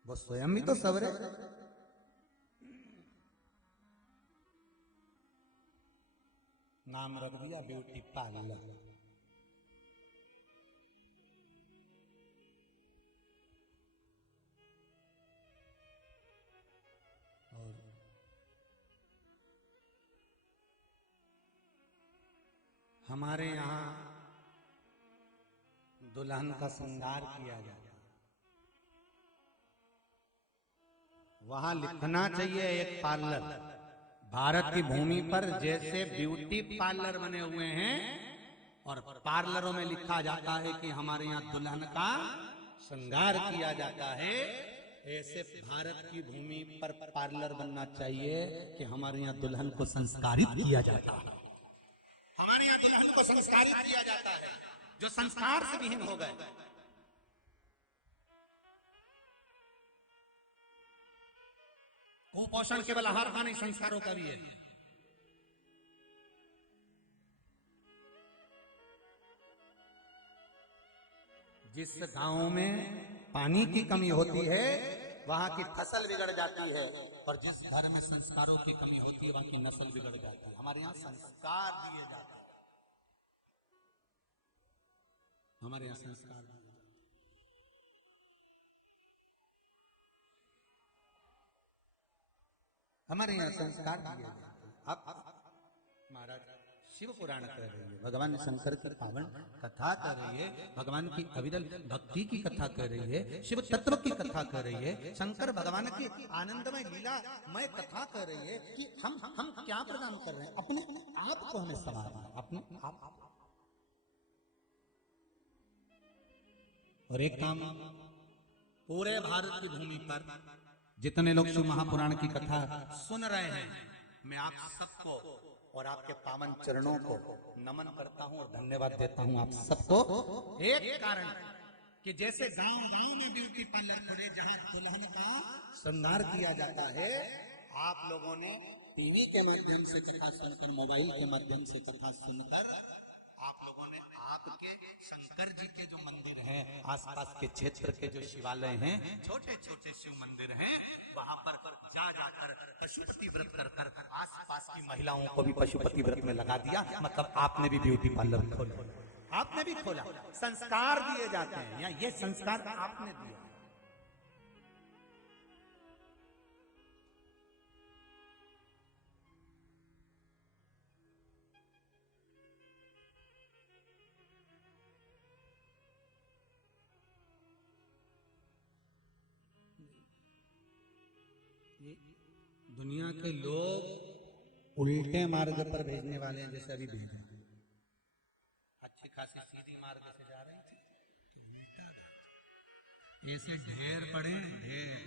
वो स्वयं भी तो सवरे। नाम रख दिया ब्यूटी पार्लर। और हमारे यहां दुल्हन का श्रृंगार किया जाता है, वहां लिखना चाहिए एक पार्लर। भारत की भूमि पर जैसे ब्यूटी पार्लर बने हुए हैं और पार्लरों में लिखा जाता है कि हमारे यहाँ दुल्हन का श्रृंगार किया जाता है, ऐसे भारत की भूमि पर पार्लर बनना चाहिए कि हमारे यहाँ दुल्हन को संस्कारित किया जाता है। हमारे यहाँ दुल्हन को संस्कारित किया जाता है जो संस्कार से विहीन हो गए। कुपोषण केवल आहार का नहीं, संस्कारों का भी है। जिस गांव में पानी की कमी होती है वहां की फसल बिगड़ जाती है, और जिस घर में संस्कारों की कमी होती है वहां की नस्ल बिगड़ जाती है। हमारे यहाँ संस्कार दिए जाते हैं, हमारे यहाँ संस्कार दिए जाते हैं। हमारे यहाँ संस्कार दिए जाते हैं। अब महाराज शिव पुराण कर रही है, भगवान शंकर की पावन कथा कर रही है, भगवान की अविरल भक्ति की कथा कर रही है, शिव तत्व की कथा कर रही है, शंकर भगवान की आनंदमय लीला मय कथा कर रही है कि हम क्या प्रदान कर रहे हैं, अपने आप को हमें संवारना, अपने आप। और एक काम पूरे भारत की भूमि पर जितने लोग शिव महापुराण की कथा सुन रहे हैं, मैं आप सबको और आपके पावन चरणों को नमन करता हूं और धन्यवाद देता हूं आप सबको। एक कारण कि जैसे गांव गांव में ब्यूटी पार्लर खुले जहां दुल्हन का श्रृंगार किया जाता है, आप लोगों ने टीवी के माध्यम से कथा सुनकर, मोबाइल के माध्यम से कथा सुनकर, आप लोगों ने आपके शंकर जी के जो मंदिर हैं, आसपास के क्षेत्र के जो शिवालय हैं, छोटे छोटे शिव मंदिर हैं, वहां पर जा जाकर पशुपति व्रत कर कर आसपास की महिलाओं को भी पशुपति व्रत में लगा दिया। मतलब आपने भी ब्यूटी पार्लर खोला, आपने भी खोला। संस्कार दिए जाते हैं, या ये संस्कार आपने दिया। दुनिया के लोग उल्टे मार्ग पर भेजने वाले हैं, जैसे अभी भेजा अच्छी खासी सीधी मार्ग से जा रही थी तो उल्टा ऐसे ढेर पड़े, ढेर।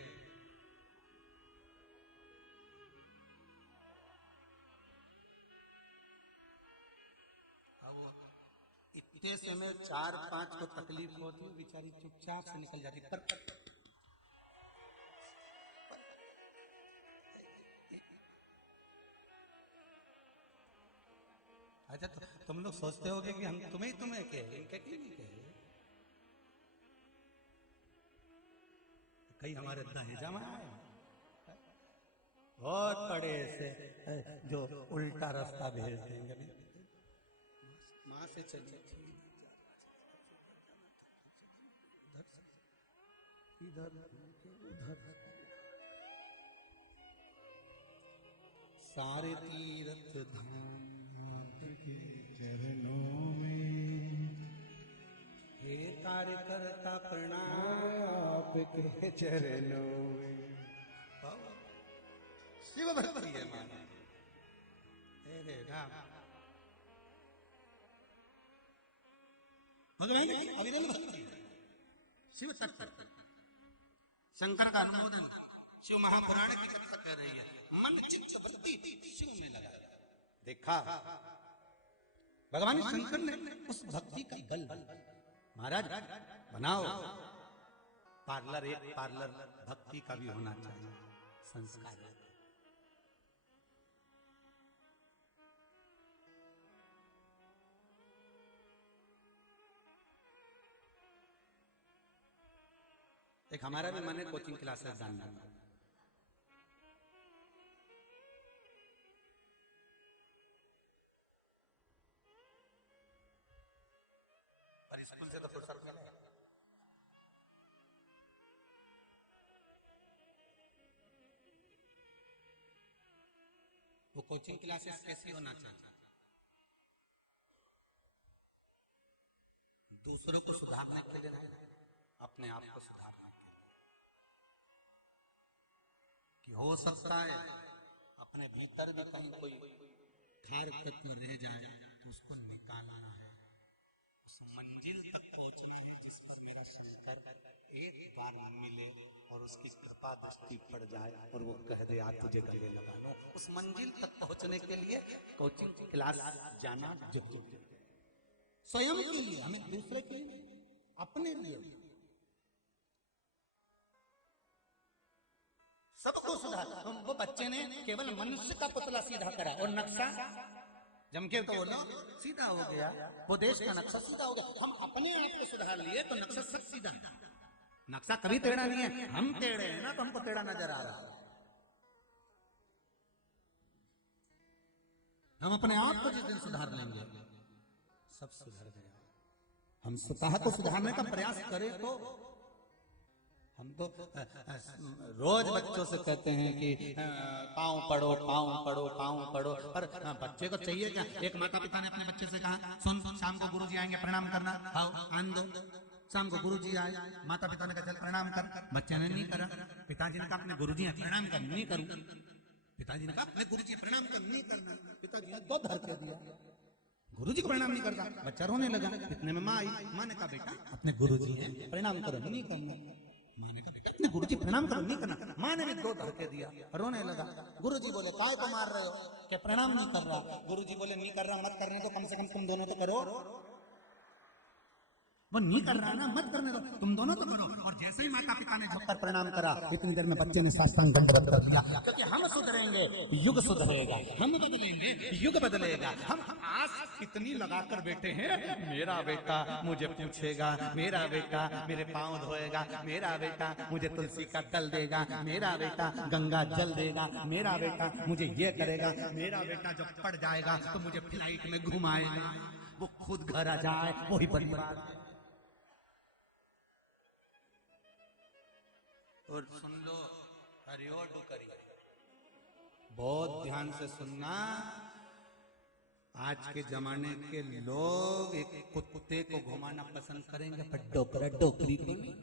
अब इतने समय 4-5 को तकलीफ होती, बेचारी चुपचाप से निकल जाती। पर अच्छा, तो तुम लोग सोचते होगे कि हम तुम्हें कहे, इनके क्यों नहीं कहे? कई हमारे दहेजा में आए बहुत बड़े से जो उल्टा रास्ता भेज देंगे। माँ से चली थी इधर उधर, सारे तीर्थ धाम के चरणों में हे कार्यकर्ता प्रणाम आपके चरणों में। शिव भक्ति है माना। हे राम भगवान की अविरल भक्ति है। शिव तत्व शंकर का अनुमोदन, शिव महापुराण की कथा कह रही है। मन चित्त वृत्ति शिव में लगा। देखा भगवान शंकर ने उस भक्ति का बल, महाराज बनाओ पार्लर, एक पार्लर भक्ति का भी होना चाहिए, संस्कार। एक हमारा भी मन है कोचिंग क्लासेस जानना, पर स्कूल से तो फुर्सत नहीं है। वो कोचिंग क्लासेस कैसी होना चाहिए? दूसरों को सुधारने के लिए नहीं, अपने आप को सुधारने के लिए। कि हो सकता है अपने भीतर भी कहीं कोई खार तत्व रह जाए तो उसको निकालना है, उस मंजिल तक पहुंचना है जिस पर मेरा शंकर एक बार मिले और उसकी कृपा दृष्टि पड़ जाए और वो कह दे आज तुझे गले लगा लो। उस मंजिल तक पहुंचने के लिए कोचिंग क्लास जाना जरूरी है, स्वयं के लिए, हमें दूसरे के लिए, अपने लिए। सबको सुधार। वो बच्चे ने केवल मनुष्य का पुतला सीधा करा और नक्शा जम के तो बोलो सीधा हो गया, वो देश का नक्शा सीधा हो गया। हम अपने आप को सुधार लिए तो नक्शा सब सीधा। नक्शा कभी टेढ़ा नहीं है, हम टेढ़े हैं ना तो हमको टेढ़ा नजर आ रहा है। हम अपने आप को जिस दिन सुधार लेंगे सब सुधर गया। हम स्वतः को सुधारने का प्रयास करें तो हम तो रोज बच्चों से कहते हैं कि पाँव पढ़ो पाँव पढ़ो पाँव पढ़ो, पर बच्चे को चाहिए क्या? एक माता पिता ने अपने बच्चे से कहा सुन शाम को गुरुजी आएंगे प्रणाम करना, आओ आन दो। शाम को गुरुजी आए, माता पिता ने कहा चल प्रणाम कर, बच्चे ने नहीं करा। पिताजी ने कहा अपने गुरुजी हैं प्रणाम कर, नहीं करूं। पिताजी ने कहा अपने गुरुजी प्रणाम कर, नहीं करना। पिताजी ने दो धर के दिया, गुरुजी को प्रणाम नहीं करता, बच्चा रोने लगा। इतने में माँ आई, माँ ने कहा बेटा अपने गुरुजी हैं प्रणाम करो, नहीं करना। माँ ने कहा बेटा अपने गुरुजी प्रणाम करो, नहीं करना। माँ ने भी दो धक्के दिया, रोने लगा। गुरुजी बोले काय को मार रहे हो? कि प्रणाम नहीं कर रहा। गुरुजी बोले नहीं कर रहा मत करने तो कम से कम तुम दोनों तो करो। वो नहीं कर रहा ना, मत करने दो, तुम दोनों तो करो। और जैसे ही माता पिता ने झुककर प्रणाम करा, इतनी देर में बच्चे ने साष्टांग दंडवत कर दिया। क्योंकि हम सुधरेंगे युग सुधरेगा, हम बदलेंगे युग बदलेगा। हम आस इतनी लगाकर बैठे हैं, मेरा बेटा मुझे पूछेगा, मेरा बेटा मेरे पाँव धोएगा, मेरा बेटा मुझे तुलसी का दल देगा, मेरा बेटा गंगा जल देगा, मेरा बेटा मुझे ये करेगा, मेरा बेटा जब पड़ जाएगा तो मुझे फ्लाइट में घुमाएगा। वो खुद घर आ जाए वही बड़ी बात है। और सुन लो हरिओ डुकरी, बहुत ध्यान से सुनना। आज के जमाने के लोग एक कुत्ते को घुमाना पसंद करेंगे पर डोकरा डोकरी को नहीं।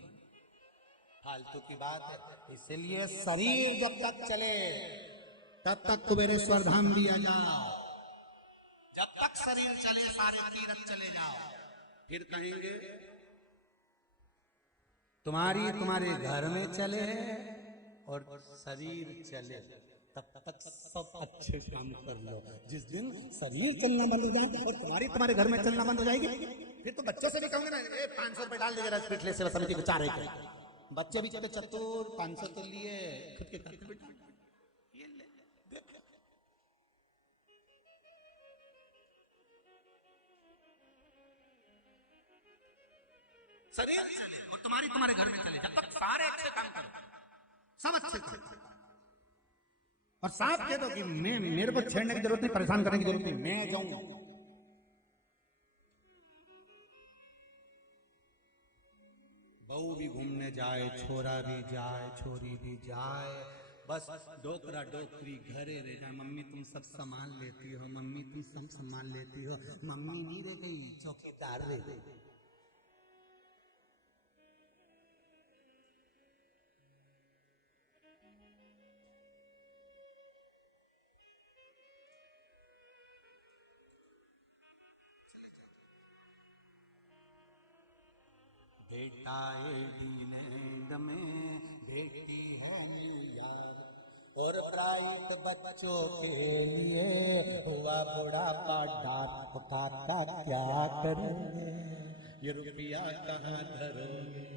फालतू की बात है। इसलिए शरीर जब तक चले तब तक कुबेरेश्वर धाम भी आ जाओ। जब तक शरीर चले सारे तीर्थ चले जाओ। फिर कहेंगे तुम्हारे घर में चले और शरीर चले, तब तक सब अच्छे काम कर लो। जिस दिन शरीर चलना बंद हो जाए और तुम्हारे घर में चलना बंद हो जाएगी, फिर तो बच्चों से भी कहूंगे ना 500 रुपए डाल देगा फिटले सेवा समिति को 4 बच्चे भी चले चतुर 500 तो लिए खुद के खर्चे में ये ले देख। शरीर चले और तुम्हारे घर में चले, जब तक सारे अच्छे काम करो, सब अच्छे करो और साफ कह दो कि मैं, मेरे को छेड़ने की जरूरत नहीं, परेशान करने की जरूरत नहीं, मैं जाऊंगा। बहू भी घूमने जाए, छोरा भी जाए, छोरी भी जाए, बस डोकरा डोकरी घरे रह जाए, मम्मी तुम सब सामान लेती हो, मम्मी तुम सब सामान लेती हो, मम्मी नहीं रह गई, चौकीदार रह गई। बेटा एडीलैंड में, बेटी है न्यूयॉर्क, और ब्राइट बच्चों के लिए हुआ बुढ़ापा डार्क, काका क्या करोगे, ये रुपया कहाँ धरोगे,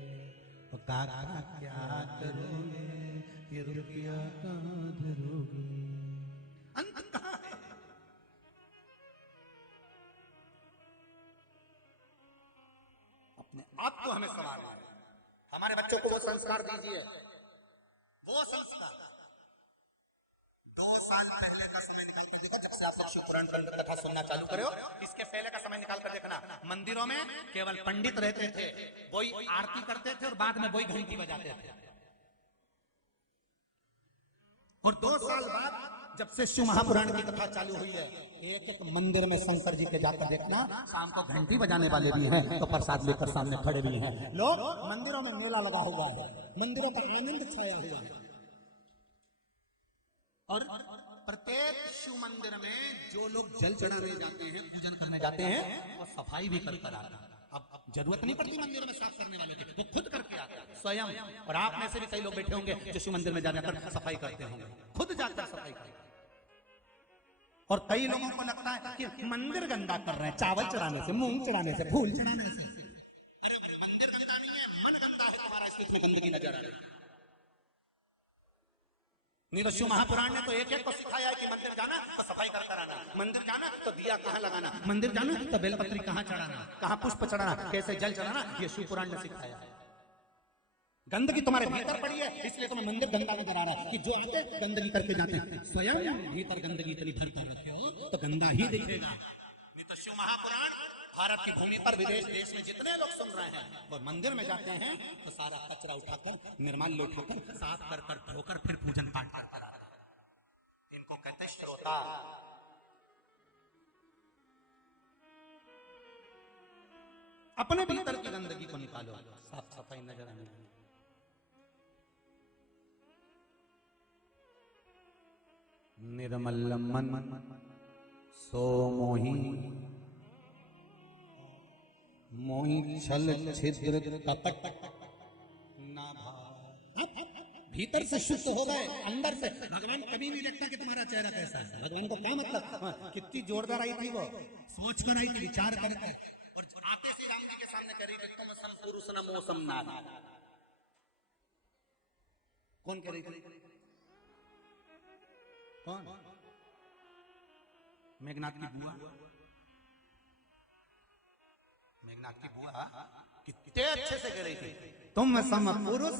काका क्या करोगे, ये रुपया कहाँ धरोगे, अंत कहाँ है? अपने आप को हमें संभालना है, हमारे बच्चों को वो संस्कार दीजिए, वो संस्कार। 2 साल पहले का समय निकाल कर देखो, जब से आप लोग शिवपुराण कथा सुनना चालू करे हो, इसके पहले का समय निकाल कर देखना, मंदिरों में केवल पंडित रहते थे, वही आरती करते थे और बाद में वही घंटी बजाते थे। और 2 साल बाद जब से शिव महापुराण की कथा चालू हुई है, एक एक मंदिर में शंकर जी के जाकर देखना, शाम को घंटी बजाने वाले भी हैं तो प्रसाद लेकर सामने खड़े भी हैं। लोग मंदिरों में मेला लगा हुआ है, मंदिरों का आनंद छाया हुआ है, और प्रत्येक शिव मंदिर में जो लोग जल चढ़ाने जाते हैं, पूजन करने जाते हैं, वो सफाई भी कर आते हैं। अब जरूरत नहीं पड़ती मंदिर में साफ करने वाले की, वो खुद करके आते हैं स्वयं। और आप में से भी कई लोग बैठे होंगे जो शिव मंदिर में जाकर सफाई करते होंगे, खुद जाकर सफाई करते। और कई लोगों को लगता है कि मंदिर गंदा कर रहे हैं, चावल चढ़ाने से, मूंग चढ़ाने से, फूल चढ़ाने से। अरे मंदिर गंदा नहीं है, मन गंदा है तुम्हारा, इसमें गंदगी नजर आ रही है। नहीं तो शिव महापुराण ने तो एक एक को सिखाया है कि मंदिर जाना तो सफाई कर आना, मंदिर जाना तो दिया कहाँ लगाना, मंदिर जाना तो बेलपत्री कहाँ चढ़ाना, कहाँ पुष्प चढ़ाना, कैसे जल चढ़ाना, ये शिव पुराण ने सिखाया है। गंदगी तुम्हारे भीतर पड़ी है, इसलिए तुम्हें मंदिर गंदा नजर आ रहा है कि जो आते गंदगी करके जाते हैं, स्वयं भीतर गंदगी इतनी भर कर रखे हो तो गंदा ही दिखेगा। नहीं तो शिव महापुराण भारत की भूमि पर विदेश देश में जितने लोग सुन रहे हैं वो मंदिर में जाते हैं तो सारा कचरा उठाकर, निर्माल्य उठाकर, साफ कर कर धोकर फिर पूजन पाठ करते रहते हैं। इनको कहते हैं श्रोता। अपने भीतर की गंदगी को निकालो, साफ सफाई नजर आने लगी। निर्मल मन सो मोही, मोही छल छिद्र कपट ना भाव। भीतर से शुद्ध हो गए, अंदर से। भगवान कभी नहीं देखता कि तुम्हारा चेहरा कैसा है, भगवान को क्या मतलब, कितनी जोरदार आई थी वो, सोच कर आई थी, विचार करके, और आते से राम जी के सामने कह रही थी तुम सम पुरुष न मौसम नाथ। कौन कह रही थी? कौन? मेघनाथ की बुआ। मेघनाथ की बुआ कितने अच्छे से कह रही थी, तुम सम पुरुष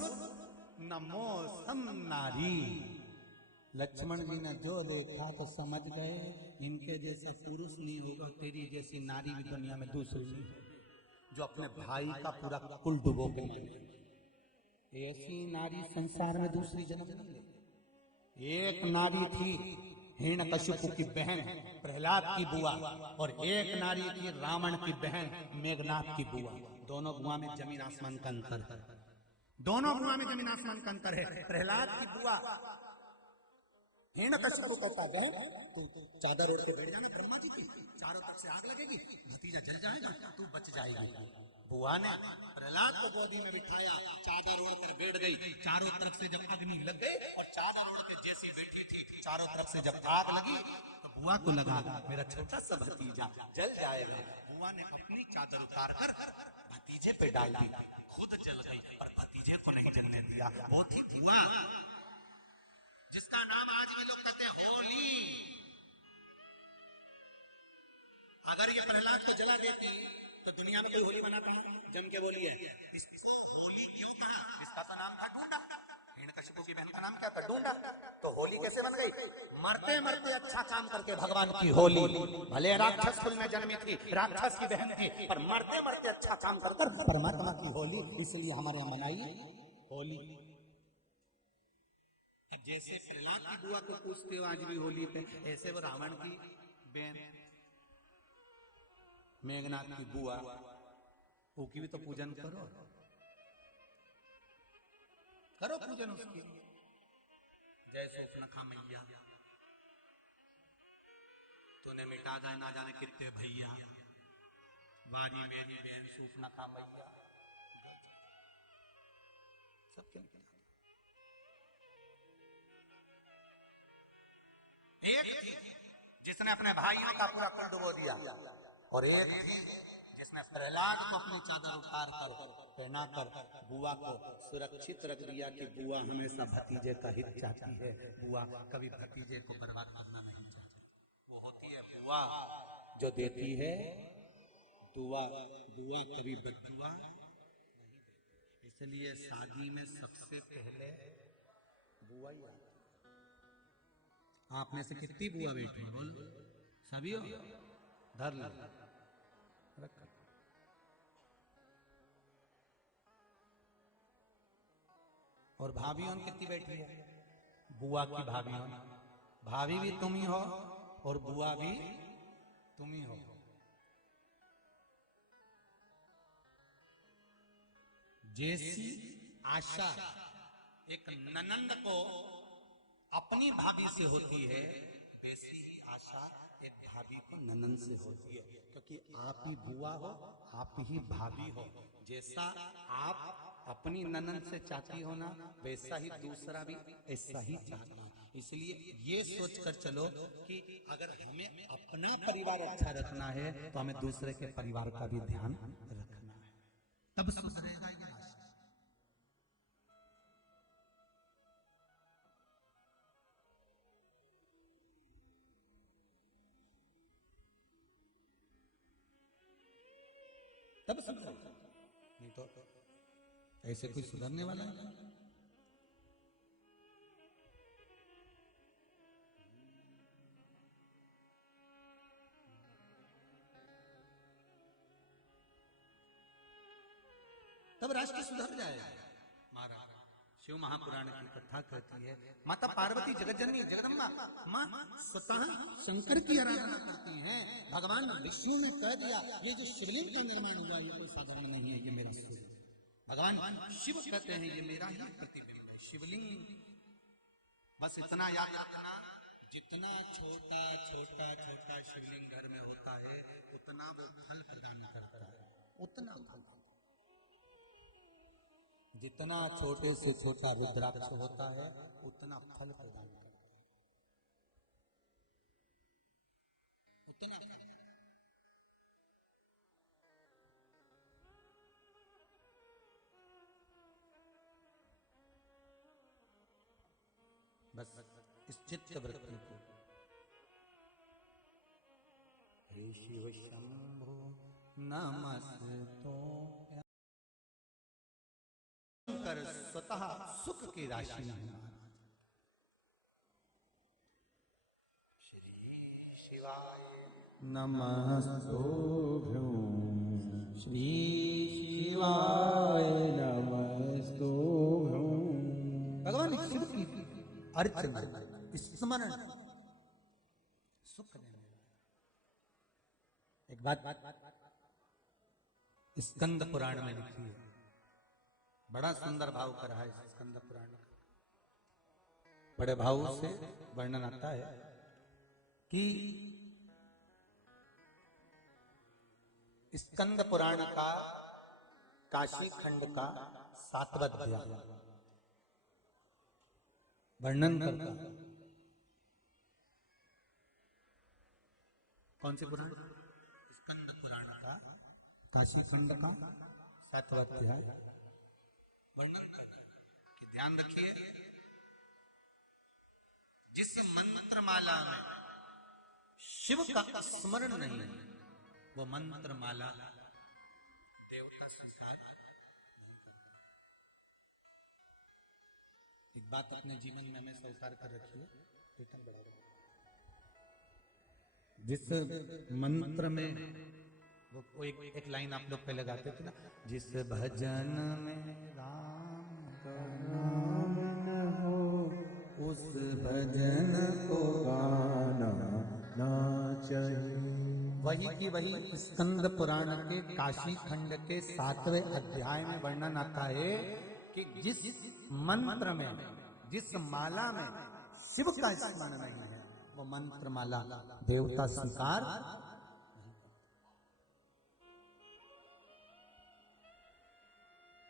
न मौसम नारी। लक्ष्मण जी ने जो देखा तो समझ गए इनके जैसा पुरुष नहीं होगा, तेरी जैसी नारी भी दुनिया में दूसरी नहीं, जो अपने भाई का पूरा कुल डुबो के मारे। ऐसी नारी संसार में दूसरी जन्म नहीं लेती। एक नारी थी हिरण्यकशिपु की बहन प्रहलाद की बुआ, और एक नारी थी रावण की बहन मेघनाथ की बुआ। दोनों बुआ में जमीन आसमान का अंतर है, दोनों बुआ में जमीन आसमान का अंतर है। प्रहलाद की बुआ हिरण्यकशिपु कहता है बहन तू चादर ओढ़ के बैठ जाना ब्रह्मा जी की, चारों तरफ से आग लगेगी, भतीजा जल जाएगा, तू बच जाएगी। बुआ ने प्रहलाद को गोदी में बिठाया, चादर ओढ़ कर बैठ गई। चारों तरफ से जब अग्नि लग गई और चादर ओढ़ के जैसी बैठी थी, चारों तरफ से जब आग लगी तो बुआ को लगा मेरा छोटा सा भतीजा जल जाएगा। बुआ ने अपनी चादर उतार कर भतीजे पे डाल दी, खुद जल गई और भतीजे को नहीं जलने दिया। वो थी बुआ, जिसका नाम आज भी लोग कहते हैं होली। अगर ये प्रहलाद को जला देती तो दुनिया में कोई होली मनाता है? जम के बोलिए, इसको होली क्यों कहा? इसका तो नाम था ढूंढा। हिरण्यकशिपु की बहन का नाम क्या था? ढूंढा। तो होली कैसे बन गई? मरते मरते अच्छा काम करके भगवान की होली। भले राक्षस कुल में जन्मी थी, राक्षस की बहन थी, पर मरते मरते अच्छा काम कर परमात्मा की होली, इसलिए हमारे यहाँ मनाई होली। जैसे प्रहलाद की बुआ को पूछते हो आज भी होली पे, ऐसे वो रावण की बहन मेघनाथ की बुआ, उसकी भी तो पूजन करो, करो पूजन उसकी। जैसे सूर्पनखा मैया, तूने मिटा दा ना जाने कितने भैया, वारी मेरी बहन सूर्पनखा मैया, सब क्या एक थी जिसने अपने भाइयों का पूरा कुल डुबो दिया, और एक थी जिसने प्रहलाद को अपनी चादर उतार कर पहना कर बुआ को सुरक्षित रख दिया कि बुआ हमेशा भतीजे का हित चाहती है, बुआ कभी भतीजे को बर्बाद करना नहीं चाहती। वो होती है बुआ जो देती है दुआ, बुआ कभी बददुआ नहीं देती। इसलिए शादी में सबसे पहले बुआ ही आती है। आप में से कितनी बुआ बैठी है? बोल सभी हो? धर लो, रख। और भाभियों कितनी बैठी है? बुआ की भाभियों, भाभी भी तुम ही हो और बुआ भी तुम ही हो। जैसी आशा एक ननंद को अपनी भाभी से होती है, वैसी ही आशा एक भाभी को ननंद से होती है, क्योंकि आप ही बुआ हो, आप ही भाभी हो। जैसा आप अपनी ननंद से चाहती हो ना, वैसा ही दूसरा भी ऐसा ही चाहता है। इसलिए ये सोच कर चलो कि अगर हमें अपना परिवार अच्छा रखना है तो हमें दूसरे के परिवार का भी ध्यान रखना है, तब सुधरेगा ये राष्ट्र। तब सुधरेगा, नहीं तो ऐसे कोई सुधरने वाला नहीं। तब राष्ट्र सुधर जाएगा। महाराज शिव महापुराण की कथा कहती है, माता पार्वती जगतजननी जगदम्बा माँ स्वतः शंकर की आराधना करती हैं। भगवान विष्णु ने कह दिया ये जो शिवलिंग का निर्माण हुआ ये कोई साधारण नहीं है, ये मेरा शिव। भगवान शिव कहते हैं ये मेरा ही प्रतिबिंब है, शिवलिंग। बस इतना याद रखना, जितना छोटा छोटा छोटा शिवलिंग घर में होता है उतना वो फल प्रदान करता है, उतना फल। जितना छोटे से छोटा रुद्राक्ष होता है उतना फल प्रदान करता है, उतना फल। बस इस चित्त वृत्ति को, हे शिव शंभो नमस्तो कर स्वतः सुख की राशि है। श्री शिवाय नमस्तुभ्यं श्री शिवाय नमस्तुभ्यं। भगवान शिव की अर्चना स्मरण सुख देने। एक बात स्कंद पुराण में लिखी है, बड़ा सुंदर भाव कर रहा है स्कंद पुराण का। बड़े भाव से वर्णन आता है कि स्कंद पुराण का काशी खंड का 7वां अध्याय वर्णन करता है। कौन से पुराण? स्कंद पुराण का काशी खंड का 7वां अध्याय वर्णन करता है कि ध्यान रखिए, जिस मंत्र माला में शिव का स्मरण नहीं है वो मंत्र माला बात अपने जीवन में हमें स्वीकार कर रखी है। कीर्तन बढ़ाओ। जिस मंत्र में वो एक लाइन आप लोग पहले गाते थे ना, जिस भजन में राम का नाम न हो उस भजन को गाना ना चाहिए। वही की वही स्कंद पुराण के काशी खंड के 7वें अध्याय में वर्णन आता है कि जिस मंत्र में, जिस माला में शिव का स्मरण नहीं है, वो मंत्र माला देवता स्वीकार।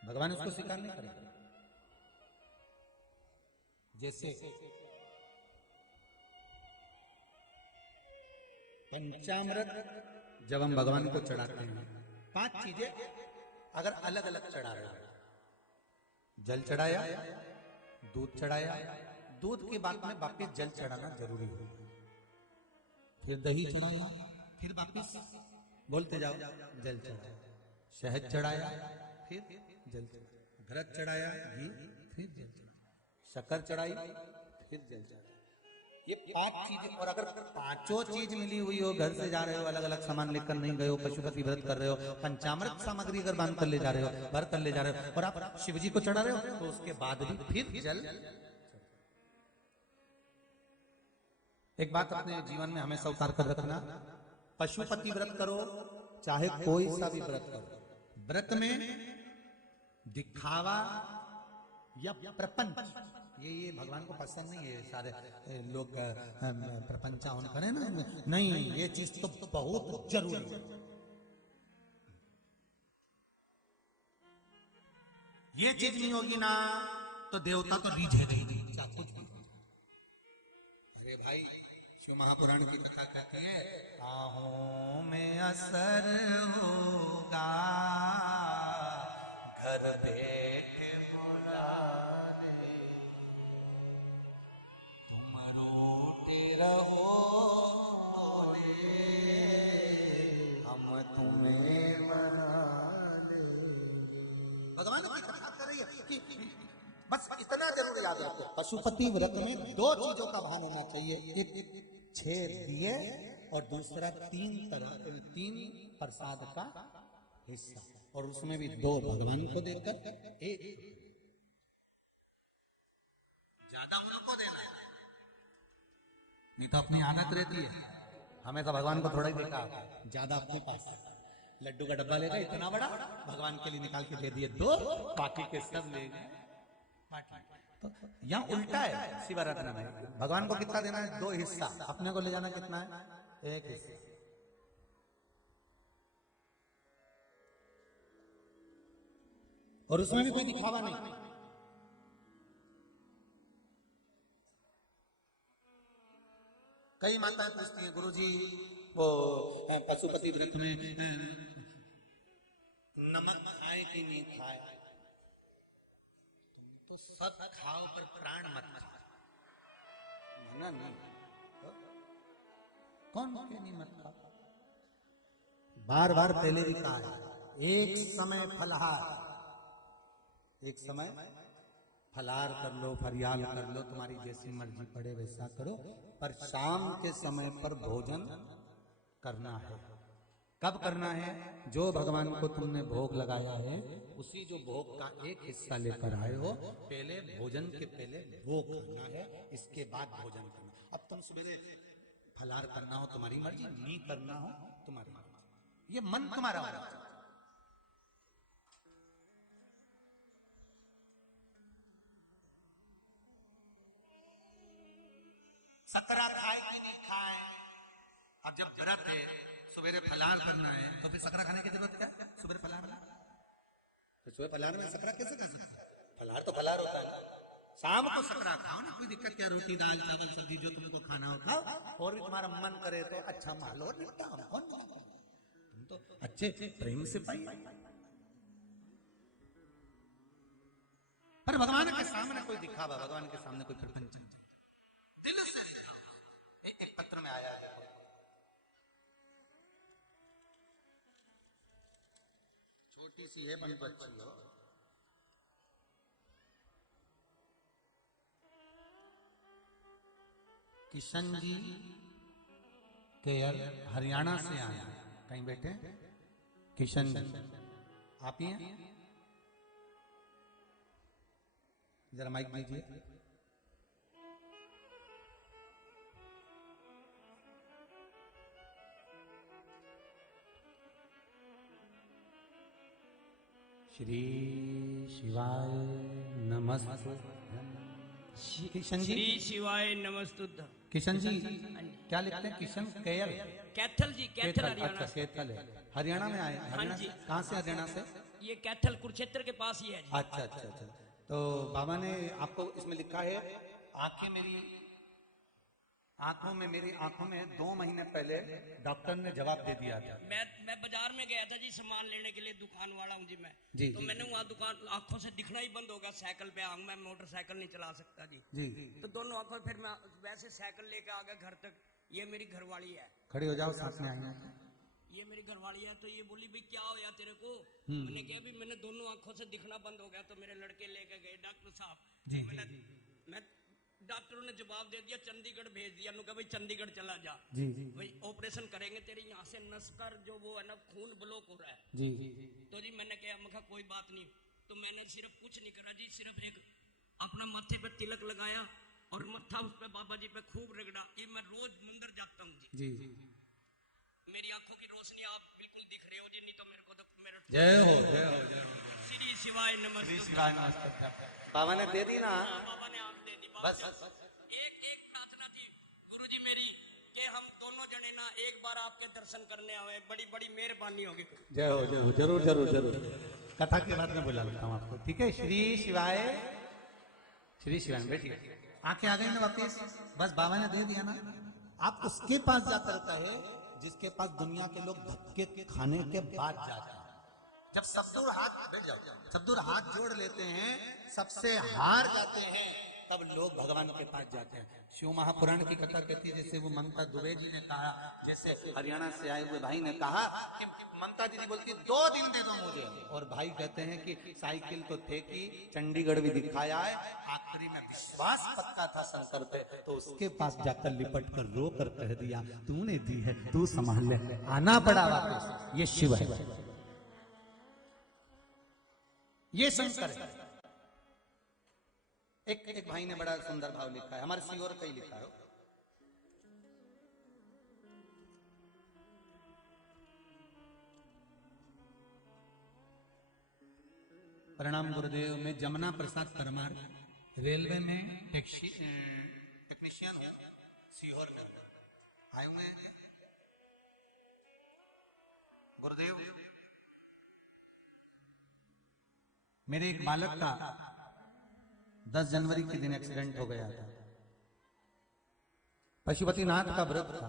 भगवान उसको स्वीकार नहीं करेगा। जैसे पंचामृत जब हम भगवान को चढ़ाते हैं, 5 चीजें अगर अलग अलग चढ़ा रहे हैं, जल चढ़ाया, दूध चढ़ाया, दूध के बाद में वापिस जल चढ़ाना जरूरी है, फिर दही चढ़ाया, फिर वापिस बोलते जाओ जल चढ़ाया, शहद चढ़ाया, फिर जल चढ़ाया, घृत चढ़ाया, घी, फिर जल चढ़ाया, शक्कर चढ़ाई, फिर जल चढ़ाया। ये 5 चीजें, और अगर 5 चीज मिली हुई हो, घर से जा रहे हो, अलग अलग सामान लेकर नहीं गए हो, पशुपति व्रत कर रहे हो, पंचामृत सामग्री अगर बांध कर ले जा रहे हो, भर कर ले जा रहे हो, और आप शिव जी को चढ़ा रहे हो, तो उसके बाद भी फिर जल। एक बात अपने जीवन में हमेशा उतार कर रखना, पशुपति व्रत करो चाहे कोई सा भी व्रत करो, व्रत में दिखावा या प्रपंच, ये भगवान को पसंद नहीं है। सारे लोग प्रपंचा होने करें ना, नहीं, ये चीज तो बहुत जरूरी है। ये चीज नहीं होगी ना तो देवता तो रीझेगा ही नहीं, क्या कुछ भी। अरे भाई, शिव महापुराण की कथा कहते हैं, आहों में असर होगा, घर बैठे रहो हम तुम्हें मना लेंगे। भगवान की कथा कर रही है कि बस इतना जरूर याद रखो, पशुपति व्रत में 2 चीजों का भान होना चाहिए, एक 6 दिए और दूसरा 3 प्रसाद का हिस्सा, और उसमें भी 2 भगवान को देकर, एक ज्यादा उनको देना है, नहीं तो अपनी आदत रहती है, हमें तो भगवान को थोड़ा ही देखा, ज्यादा अपने पास। लड्डू का डब्बा लेगा इतना बड़ा, भगवान के लिए निकाल के दे दिए 2, बाकी के सब ले गए। तो यहाँ उल्टा है शिवरात्रि में, भगवान को कितना देना है? 2 हिस्सा, अपने को ले जाना कितना है? 1 हिस्सा। और उसमें भी कोई दिखावा नहीं। कई माताएं पूछती हैं, गुरुजी वो पशुपति व्रत में नमक खाए कि नहीं खाए? तुम तो सब खाओ पर प्राण मत खाओ। ना नहीं, कौन के नहीं मत खाओ? बार बार पहले भी कहा है, एक समय फलहार, एक समय फलार कर लो, फरियाल कर लो, तुम्हारी जैसी मर्जी पड़े वैसा करो, पर शाम के समय पर भोजन करना है। कब करना है? जो भगवान को तुमने भोग लगाया है, उसी जो भोग का एक हिस्सा लेकर आए हो, पहले भोजन के पहले वो करना है, इसके बाद भोजन करना। अब तुम सवेरे फलार करना हो तुम्हारी मर्जी, नहीं करना हो तुम्हारी मर्जी, ये मन तुम्हारा हो। सकरा खाए कि नहीं खाए? अब जब व्रत है, सवेरे फलार करना है, तो फिर सकरा खाने की जरूरत क्या? सवेरे फलार, तो सुबह फलार में सकरा कैसे कर सकते? फलार तो फलार होता है, शाम को सकरा खाओ ना, कोई दिक्कत क्या? रोटी दाल चावल सब्जी जो तुमको खाना हो खाओ, और भी तुम्हारा मन करे तो अच्छा माल और निकटा, हम कौन, तुम तो अच्छे प्रेम से पाइए। पर भगवान के सामने कोई दिखावा, भगवान के सामने कोई प्रपंच दिल से। एक पत्र में आया है, छोटी सी है, बड़ी बच्ची हो, किशन जी केयर हरियाणा से आए हैं। कहीं बैठे किशन जी, आप ही हैं? जरा माइक दीजिए। श्री शिवाय नमस्ते। किशन जी, श्री शिवाय नमस्तुद्ध। किशन जी क्या लिखते हैं? किशन केयर कैथल जी, कैथल हरियाणा अच्छा से। कैथल है, हरियाणा में आए? हरियाणा जी। से? कहाँ से हरियाणा से? ये कैथल कुरुक्षेत्र के पास ही है जी। अच्छा अच्छा अच्छा। तो बाबा ने आपको इसमें लिखा है, आंखें मेरी आंखों में, मेरी आंखों में 2 महीने पहले डॉक्टर ने जवाब दे दिया था। मैं बाजार में गया था जी सामान लेने के लिए, दुकान वाला हूँ जी मैं। जी, तो जी। मैंने वहाँ दुकान आंखों से दिखना ही बंद हो गया। साइकिल पे आऊँ, मैं मोटरसाइकिल नहीं चला सकता जी। जी तो दोनों आंखों, फिर मैं वैसे साइकिल लेके आ गया घर तक। ये मेरी घरवाली है, खड़ी हो जाओ, साथ में आई। ये मेरी घरवाली है। तो ये बोली भाई क्या होया तेरे को? मैंने कहा भी मैंने दोनों आंखों से दिखना बंद हो गया। तो मेरे लड़के लेके गए डॉक्टर साहब। जी। मैं डॉक्टरों ने जवाब दे दिया, चंडीगढ़ भेज दिया। नु कहा भाई चंडीगढ़ चला जा, जी जी भाई ऑपरेशन करेंगे तेरे यहाँ से नस कर जो वो है ना खून ब्लॉक हो रहा है। जी। तो जी मैंने कहा, मैं कहा कोई बात नहीं। तो मैंने सिर्फ कुछ नहीं करा जी, सिर्फ एक अपना माथे पे तिलक लगाया और मत्था उस पे बाबा जी पे खूब रगड़ा। ये मैं रोज मंदिर जाता हूँ जी। जी मेरी आंखों की रोशनी आप बिल्कुल दिख रहे हो जी, नहीं तो मेरे को तो मेरे जय हो जय हो जय हो। श्री शिवाय नमस्ते। शिवाय नमस्ते। बाबा ने दे दी ना? बाबा ने आप दे दी। बस एक प्रार्थना थी गुरुजी मेरी कि हम दोनों जने ना एक बार आपके दर्शन करने आवे, बड़ी बड़ी मेहरबानी होगी। जय हो जय हो, जरूर जरूर जरूर। कथा के बाद में बुला लेता हूँ आपको, ठीक है? श्री शिवाय, श्री शिवाय। बैठिए, आंखें आ गई ना वापिस? बस बाबा ने दे दिया ना। आप उसके पास जाकर कहे जिसके पास दुनिया के लोग धक्के खाने के बाद जाते हैं। जब सब दूर हाथ, बैठ जाओ, सब दूर हाथ जोड़ लेते हैं, सबसे हार जाते हैं, तब लोग भगवान के पास जाते हैं। शिव महापुराण की कथा कहती है, जैसे वो ममता दुबे जी ने कहा, जैसे हरियाणा से आए हुए भाई ने कहा कि ममता दीदी बोलती 2 दिन दे दो मुझे, और भाई कहते हैं कि साइकिल तो थे कि चंडीगढ़ भी दिखाया है, आखिरी में विश्वास पक्का था शंकर पे, तो उसके पास जाकर लिपट कर रो कर कह दिया, तूने दी है तू संभाल ले। आना पड़ा वापस। ये शिव है, ये शंकर है। एक भाई ने बड़ा सुंदर भाव लिखा है, हमारे सीओर का ही लिखा है। प्रणाम गुरुदेव, मैं जमुना प्रसाद परमार, रेलवे में टेक्नीशियन हूँ, सीहोर में आए हुए हैं। गुरुदेव, मेरे एक बालक का 10 जनवरी के दिन एक्सीडेंट हो गया था। पशुपतिनाथ का व्रत था।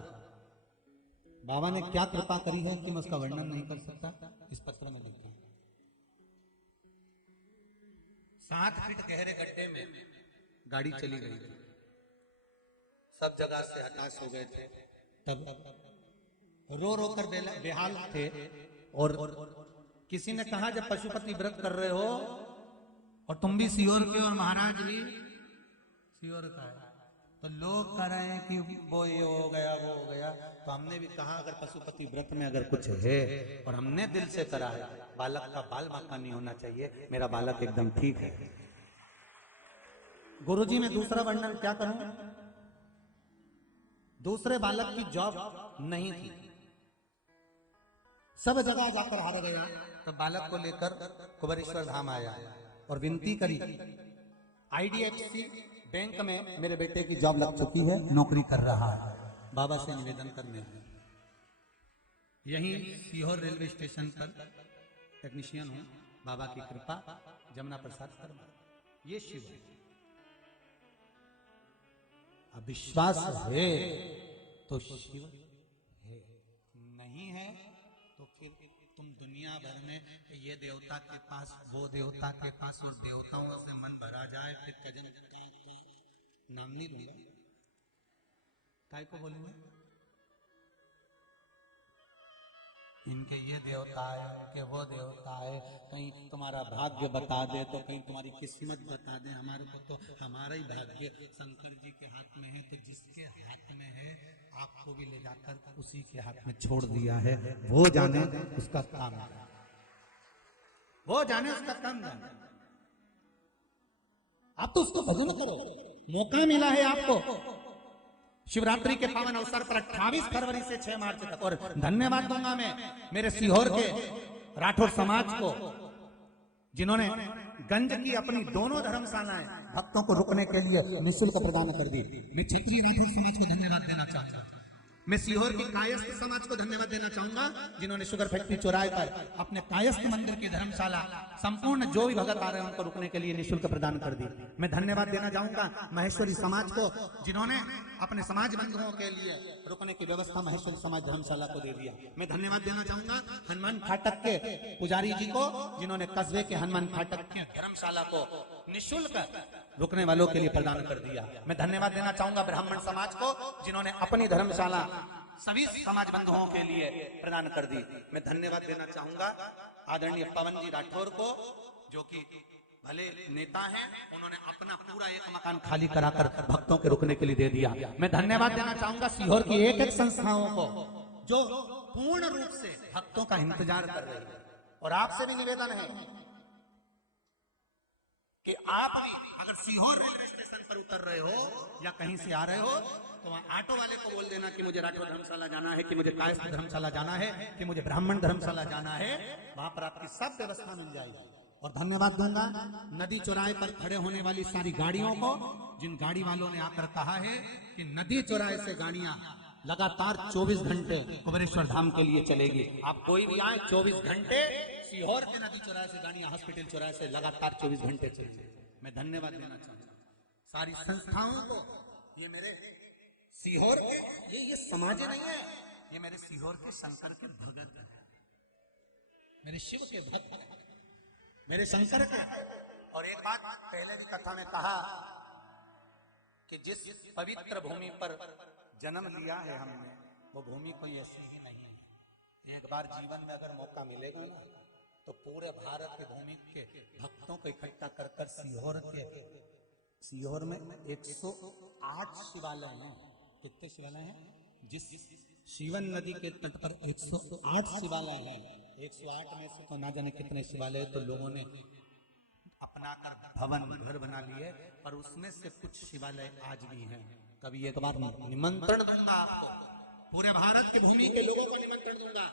बाबा ने क्या कृपा करी है कि मैं उसका वर्णन नहीं कर सकता। इस पत्र में लिखा है, 7 फीट गहरे गड्ढे में गाड़ी चली गई थी, सब जगह से हताश हो गए थे। तब रो रो कर बेहाल थे, और किसी ने कहा जब पशुपति व्रत कर रहे हो और तुम भी सीहोर के और महाराज भी सीहोर का है, तो लोग कह रहे हैं कि वो ये हो गया वो हो गया, तो हमने भी कहा अगर पशुपति व्रत में अगर कुछ है और हमने दिल से करा है, बालक का बाल बांका नहीं होना चाहिए, मेरा बालक एकदम ठीक है। गुरुजी में दूसरा वर्णन क्या करूं? दूसरे बालक की जॉब नहीं थी, सब जगह जाकर हार गया, तो बालक को लेकर कुबेरेश्वर धाम आया और विनती करी, IDFC बैंक में मेरे बेटे की जॉब लग चुकी है, नौकरी कर रहा है, बाबा से निवेदन करने हैं। यहीं सीहोर रेलवे स्टेशन पर टेक्नीशियन हूं, बाबा की कृपा, जमुना प्रसाद शर्मा, ये शिव है। अब विश्वास है तो शिव है, नहीं है तो फिर तुम दुनिया भर में ये देवता के पास वो देवता के पास, और देवताओं से मन भरा जाए, फिर कजन का नाम नहीं लूंगा, काय को बोलेंगे? इनके ये देवता है, इनके वो देवता है, कहीं तुम्हारा भाग्य बता दे तो कहीं तुम्हारी किस्मत बता दे। हमारे को तो हमारा ही भाग्य शंकर जी के हाथ में है, तो जिसके हाथ में है आपको भी ले जाकर उसी के हाथ में छोड़ दिया है। वो जाने उसका काम, वो जाने उसका काम जाने। आप तो उसको भजन करो, मौका मिला है आपको शिवरात्रि के पावन अवसर पर 28 फरवरी से 6 मार्च तक। और धन्यवाद दूंगा मैं मेरे सीहोर के राठौर समाज को, जिन्होंने गंज की अपनी दोनों धर्मशालाएं भक्तों को रुकने के लिए निःशुल्क प्रदान कर दी। मैं क्षेत्रीय राठौर समाज को धन्यवाद देना चाहूंगा। मैं सीहोर के कायस्थ समाज को धन्यवाद देना चाहूंगा, जिन्होंने शुगर फैक्ट्री चौराहे पर अपने कायस्थ मंदिर की धर्मशाला संपूर्ण जो भी भगत आ रहे हैं उनको रुकने के लिए निःशुल्क प्रदान कर दी। मैं धन्यवाद देना चाहूंगा महेश्वरी समाज को, जिन्होंने अपने समाज बंधुओं के लिए रुकने की व्यवस्था महेश्वरी समाज धर्मशाला को दे दिया। मैं धन्यवाद देना चाहूंगा हनुमान फाटक के पुजारी जी को, जिन्होंने कस्बे के हनुमान फाटक की धर्मशाला को निःशुल्क रुकने वालों के लिए प्रदान कर दिया। मैं धन्यवाद देना चाहूंगा ब्राह्मण समाज को, जिन्होंने अपनी धर्मशाला सभी समाज बंधुओं के लिए प्रदान कर दी। मैं धन्यवाद देना चाहूंगा आदरणीय पवन जी राठौर को, जो कि भले नेता हैं, उन्होंने अपना पूरा एक मकान खाली कराकर भक्तों के रुकने के लिए दे दिया। मैं धन्यवाद देना चाहूंगा सीहोर की एक एक संस्थाओं को, जो पूर्ण रूप से भक्तों का इंतजार कर रही है। और आपसे भी निवेदन है कि आप भी अगर सीहोर रेलवे स्टेशन पर उतर रहे हो या कहीं से आ रहे हो, तो वहां ऑटो वाले को बोल देना कि मुझे राठौर धर्मशाला जाना है, कि मुझे कायस्थ धर्मशाला जाना है, कि मुझे ब्राह्मण धर्मशाला जाना है। वहां पर आपकी सब व्यवस्था मिल जाएगी। और धन्यवाद दूंगा नदी चौराहे पर खड़े होने वाली सारी गाड़ियों को, जिन गाड़ी वालों ने आकर कहा है कि नदी चौराहे से गाड़ियां लगातार 24 घंटे कुबेरेश्वर धाम के लिए चलेगी। आप कोई भी आए 24 घंटे सीहोर के नदी चौराहे से गाड़ियां हॉस्पिटल चौराहे से लगातार 24 घंटे चलेंगी। मैं धन्यवाद देना चाहूंगा सारी संस्थाओं को। ये मेरे सीहोर के ये समाज नहीं है, ये मेरे सीहोर के शंकर के भगत है, मेरे शिव के भक्त है, मेरे शंकर के। और एक बात पहले भी कथा में कहा कि जिस पवित्र भूमि पर जन्म लिया है हमने, वो भूमि कोई ऐसी ही नहीं है। एक बार जीवन में अगर मौका मिलेगा ना, तो पूरे भारत की भूमि के भक्तों को इकट्ठा कर कर सीहोर में 108 शिवालय हैं। कितने शिवालय हैं? जिस शिवन नदी के तट पर 108 शिवालय हैं। 108 में से तो ना जाने कितने शिवालय तो लोगों ने अपना कर भवन घर बना लिए, पर उसमें से कुछ शिवालय आज भी हैं। कभी एक बार निमंत्रण दूंगा आपको, पूरे भारत की भूमि के लोगों को निमंत्रण दूंगा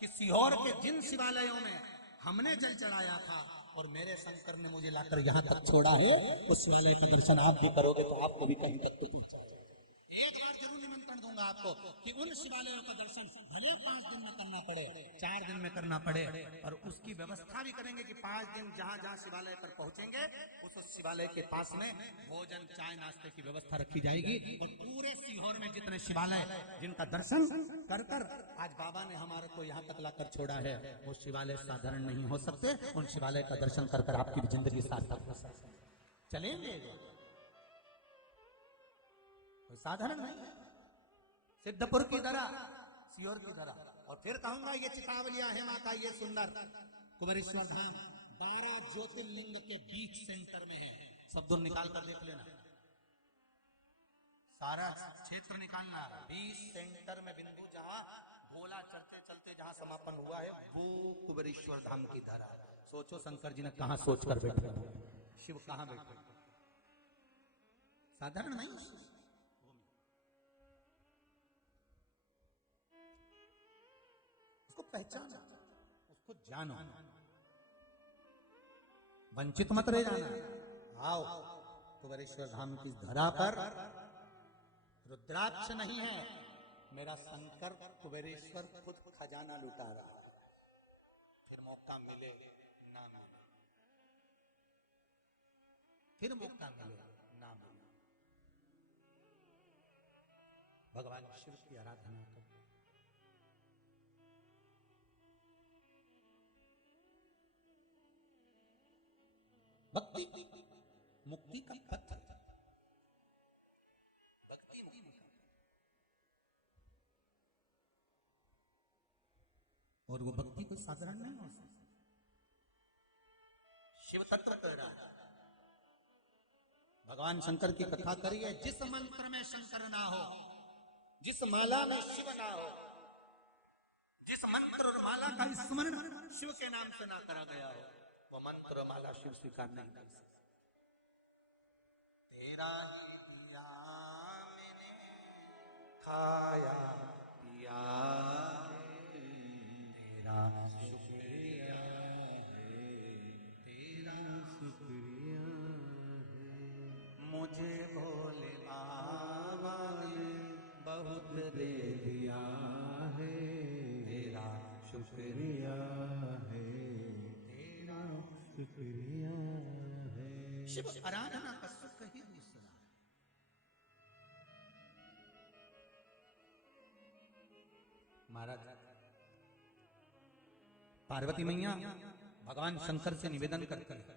कि सीहोर के जिन शिवालयों में हमने जल चढ़ाया था और मेरे शंकर ने मुझे लाकर यहाँ तक छोड़ा है, उस शिवालय का दर्शन आप भी करोगे तो आपको भी कहीं तक तो पहुंचाएगा। एक बार जरूर निमंत्रण दूंगा आपको कि उन शिवालयों का दर्शन भले 5 दिन में करना पड़े, 4 दिन में करना पड़े, और उसकी व्यवस्था भी करेंगे कि 5 दिन जहां जहां शिवालय पर पहुंचेंगे उस शिवालय के पास में भोजन चाय नाश्ते की व्यवस्था रखी जाएगी। और पूरे सीहोर में जितने शिवालय जिनका दर्शन कर कर आज बाबा ने हमारे को यहाँ तक लाकर छोड़ा है, वो शिवालय साधारण नहीं हो सकते। उन शिवालय का दर्शन कर कर आपकी भी जिंदगी सार्थक हो सकती। चलेंगे, साधारण नहीं है। सिद्धपुर की तरह, सीहोर की तरह। और फिर कहूंगा ये चितावलिया हेमा का ये सुंदर कुबेरेश्वर धाम 12 ज्योतिर्लिंग के बीच सेंटर में है। सब दूर निकाल कर देख लेना, सारा क्षेत्र निकालना। बीच सेंटर में बिंदु जहां भोला चलते चलते जहां समापन हुआ है, वो कुबेरेश्वर धाम की धरा। सोचो शंकर जी ने कहां सोच कर बैठे, शिव कहां बैठे, साधारण नहीं। पहचानो, उसको जानो, वंचित मत रह जाना। आओ कुबेरेश्वर धाम की धरा पर रुद्राक्ष नहीं है, मेरा शंकर कुबेरेश्वर खुद खजाना लुटा रहा है। फिर मौका मिले ना मिले, फिर मौका मिले ना मिले, भगवान शिव की आराधना करो। भक्ति मुक्ति का पथ, भक्ति मुक्ति। और वो भक्ति कोई साधारण नहीं हो सकती। शिव तत्व कर रहा है। भगवान शंकर की कथा करिए, जिस मंत्र में शंकर ना हो, जिस माला में शिव ना हो, जिस मंत्र और माला का स्मरण शिव के नाम से ना करा गया हो, वो मंत्र और माला शिव स्वीकार नहीं कर सकता। तेरा ही दिया मैंने खाया पिया, तेरा शुक्रिया है, तेरा शुक्रिया है। मुझे भोले बाबा ने बहुत दे दिया है, तेरा शुक्रिया है, तेरा शुक्रिया है। शिव आराधना का सुख ही दूसरा है। महाराज पार्वती मैया भगवान शंकर से निवेदन करती है,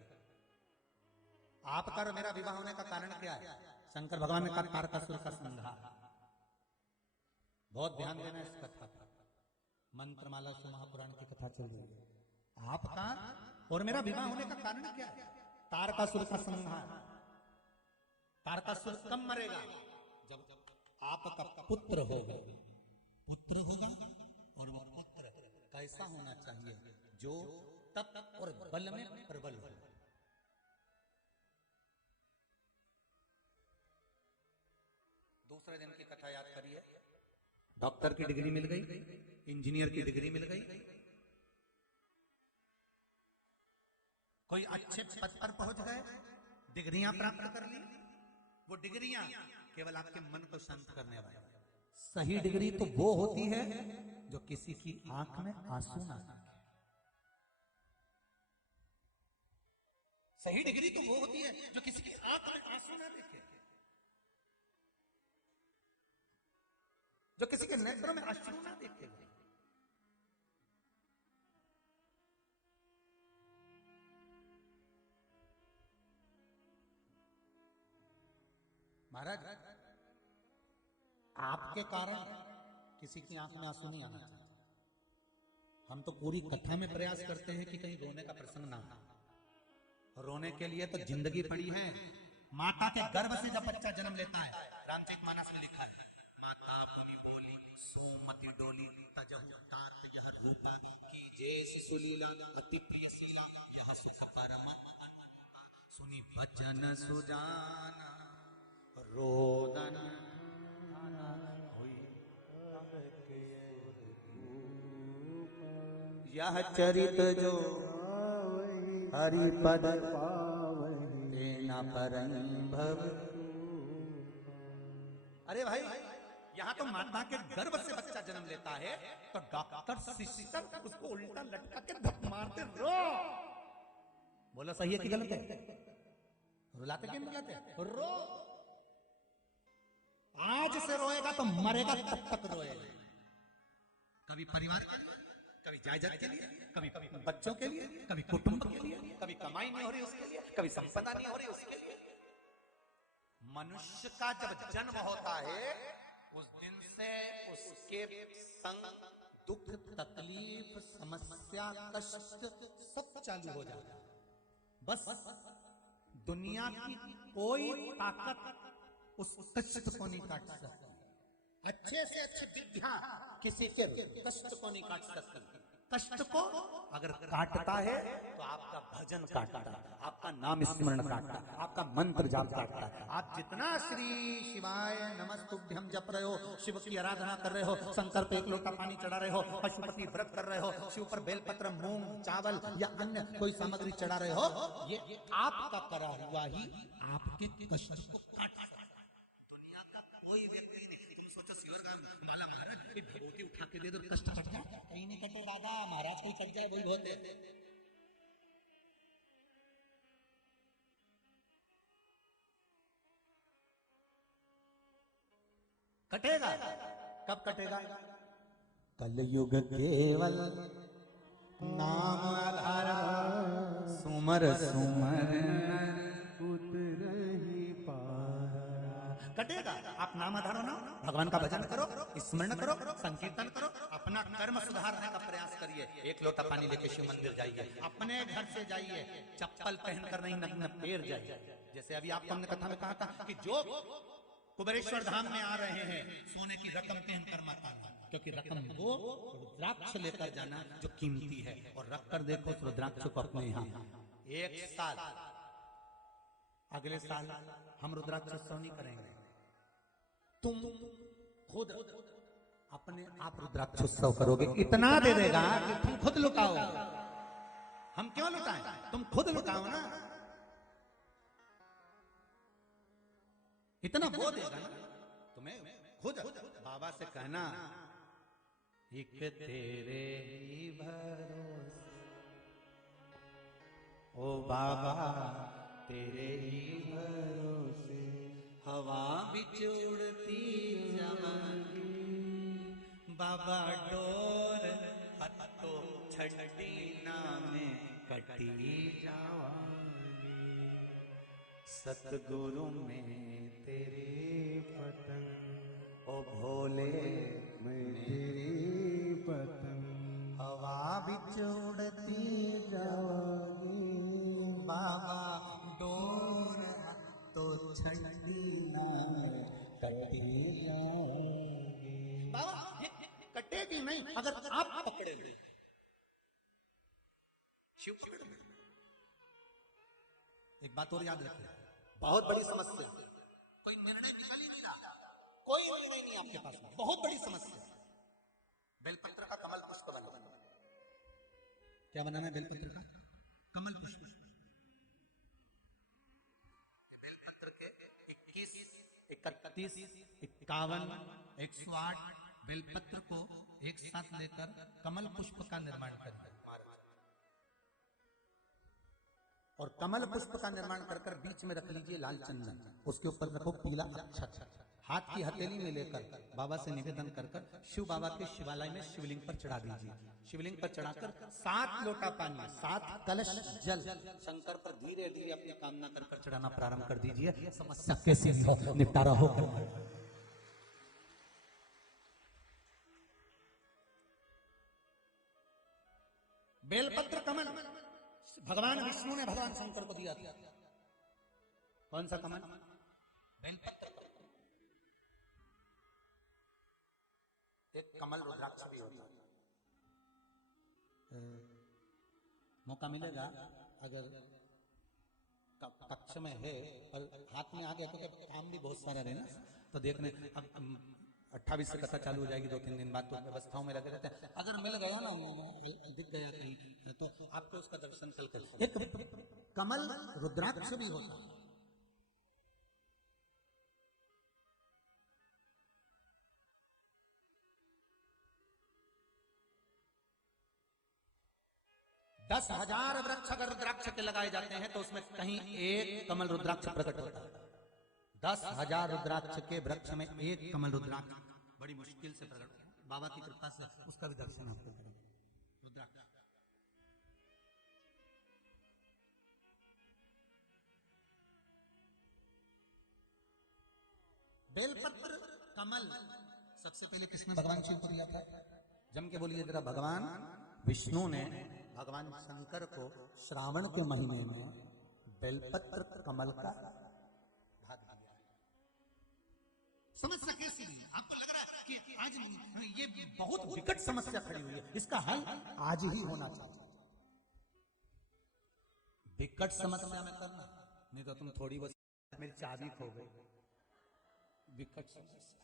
आपका और मेरा विवाह होने का कारण क्या है? शंकर भगवान ने कहा तारकासुर का संहार। बहुत ध्यान देना इस कथा पर। मंत्रमाला से महापुराण की कथा चल रही है। आपका और मेरा विवाह होने का कारण क्या है? तारकासुर का संहार। तारकासुर कब मरेगा? जब आपका पुत्र होगा। पुत्र होगा और वो पुत्र कैसा होना चाहिए? जो तप और बल में प्रबल हो। दूसरे दिन की कथा याद करिए। डॉक्टर की डिग्री मिल गई, इंजीनियर की डिग्री मिल गई, कोई अच्छे पद पर पहुंच गए, डिग्रियां प्राप्त कर ली। वो डिग्रियां केवल आपके मन को शांत करने वाली। सही डिग्री तो वो होती है जो किसी की आंख में आंसू ना आए। सही डिग्री तो वो होती है जो किसी की आंख में आंसू ना देखे, जो किसी के नेत्रों में अश्रु ना देखे। महाराज आपके कारण किसी की आंख में आंसू नहीं आना चाहिए। हम तो पूरी कथा में प्रयास करते हैं कि कहीं रोने का प्रसंग ना हो। रोने के लिए तो जिंदगी पड़ी है। माता के गर्भ से जब बच्चा जन्म लेता है, रामचरितमानस में लिखा है, माता मुनि बोली सोमति डोली तजहु तात यह रूपा की जैसे सुलीला अति प्रिय शीला यह सुख परम अनुभूता सुनी भजन सुजाना रोदन यह चरित जो हरिपद तेना परम भव। अरे भाई, यहाँ तो माता के गर्भ से बच्चा जन्म लेता है तो डॉक्टर सिस्टर उसको उल्टा लटका के धक मारते रो। बोला सही है कि गलत है? रुलाते क्यों रुलाते? रो। आज से रोएगा तो मरेगा तब तक रोएगा। कभी परिवार के लिए, कभी जायदाद के लिए, कभी बच्चों के लिए, कभी कुटुंब के लिए, कभी कमाई नहीं हो रही उसके लिए, कभी संपदा नहीं हो रही उसके लिए। मनुष्य का जब जन्म होता है उस दिन से उसके संग दुख, तकलीफ, समस्या, कष्ट सब चालू हो जाता है। बस दुनिया की कोई ताकत उस कष्ट को नहीं काट सकती। अच्छे से अच्छी विद्या किसी के कष्ट को नहीं काट सकती। कष्ट को अगर काटता है तो आपका भजन काटता है, आपका नाम स्मरण काटता है, आपका मंत्र जाप काटता है। आप जितना श्री शिवाय नमस्तुभ्यम जप रहे हो, शिव की आराधना कर रहे हो, शंकर पे एक लोटा पानी चढ़ा रहे हो, पशुपति व्रत कर रहे हो, शिव पर बेलपत्र, मूंग, चावल या अन्य कोई सामग्री चढ़ा रहे हो, ये आपका करा हुआ ही आपके कष्ट को काट सकता है। दुनिया का कोई व्यक्ति नहीं। तुम सोचो शिवरगाम माला महाराज ये भगवती उठा के दे दो कष्ट कट जाए? कहीं नहीं कटे दादा, महाराज कोई कट जाए वही बहुत है। कटेगा। कब कटेगा? कलयुग केवल नाम आधार सुमर सुमर कटेगा। आप नाम आधार हो ना, भगवान का भजन करो, स्मरण करो, संकीर्तन करो, अपने अपना कर्म सुधारने का प्रयास करिए। एक लोटा पानी लेके शिव मंदिर जाइए, अपने घर से जाइए, चप्पल पहनकर नहीं, नग्न पैर जाइए। जैसे अभी आपको हमने कथा में कहा था कि जो कुबेरेश्वर धाम में आ रहे हैं सोने की रकम पहनकर माता, क्योंकि रकम वो रुद्राक्ष लेकर जाना जो कीमती है, और रख कर देखो उस रुद्राक्ष को अपने यहाँ। एक साल, अगले साल हम रुद्राक्ष उत्सव नहीं करेंगे, तुम खुद अपने आप रुद्राक्ष उत्सव करोगे। इतना दे देगा कि तुम खुद लुटाओ। हम क्यों लुटाएं, तुम खुद लुटाओ ना। इतना वो देगा ना तुम्हें, खुद बाबा से कहना एक तेरे ही भरोसे, ओ बाबा तेरे ही भरोसे, हवा बिच उड़ती जावांगी, बाबा डोर हथों छड़ी नामे कटी जावांगी, सतगुरु में तेरे पतंग, ओ भोले मैं तेरी पतंग, हवा बिच उड़ती जावांगी, बाबा डोर तो छड़ी नामे कटी जावांगी। बाबा ये कटेगी नहीं अगर आप पकड़े नहीं, शिव पकड़ में। एक बात और याद रखिए, बहुत बड़ी समस्या, कोई निर्णय निकल ही नहीं रहा, कोई निर्णय नहीं आपके पास में, बहुत बड़ी समस्या। बेलपत्र का कमल पुष्प बनाना, क्या बनाना है? बेलपत्र का कमल पुष्प। बेलपत्र के 21, 31, 51, 108 बेलपत्र को एक साथ लेकर कमल पुष्प का निर्माण करें, और कमल पुष्प का निर्माण कर कर बीच में रख लीजिए लाल चंदन, उसके ऊपर रखो पीला अक्षत, हाथ की हथेली में लेकर बाबा से निवेदन कर कर शिव बाबा के शिवालय में शिवलिंग पर चढ़ा दीजिए। शिवलिंग पर चढ़ाकर 7 लोटा पानी, 7 कलश जल शंकर पर धीरे धीरे अपनी कामना कर कर चढ़ाना प्रारंभ कर दीजिए। समस्या कैसे भी हो निपटारा हो। बेलपत्र कमल भगवान विष्णु ने भगवान शंकर को दिया था। कौन सा कमल? बेलपत्र। एक कमल रुद्राक्ष भी होता है। मौका मिलेगा अगर कक्ष में है और हाथ में आ गया, क्योंकि काम भी बहुत सारा है ना, तो देखने अब 28 से कथा चालू हो जाएगी, 2-3 दिन बाद, तो व्यवस्थाओं में लगे रहते हैं। अगर मिल गया ना, दिख गया कहीं, तो आपको उसका दर्शन कल कर। एक कमल रुद्राक्ष भी होता है। दस 10,000 वृक्ष अगर रुद्राक्ष के लगाए जाते हैं तो उसमें कहीं एक कमल रुद्राक्ष प्रकट होता है। 10,000 रुद्राक्ष के वृक्ष में एक कमल रुद्राक्ष बड़ी मुश्किल से प्रकट होता है। बाबा की कृपा से उसका भी दर्शन आपको करेंगे। रुद्राक्ष बेलपत्र कमल सबसे पहले किसने भगवान शिव को दिया था? जम के बोलिए जरा। भगवान विष्णु ने भगवान शंकर को श्रावण के महीने में बेलपत्र कमल का भाग दिया। समस्या कैसी है? आपको लग रहा है कि आज ये बहुत विकट समस्या खड़ी हुई है, इसका हल आज ही होना चाहिए। विकट समस्या में करना, नहीं तो तुम थोड़ी बहुत मेरी चाबी खो गई। विकट समस्या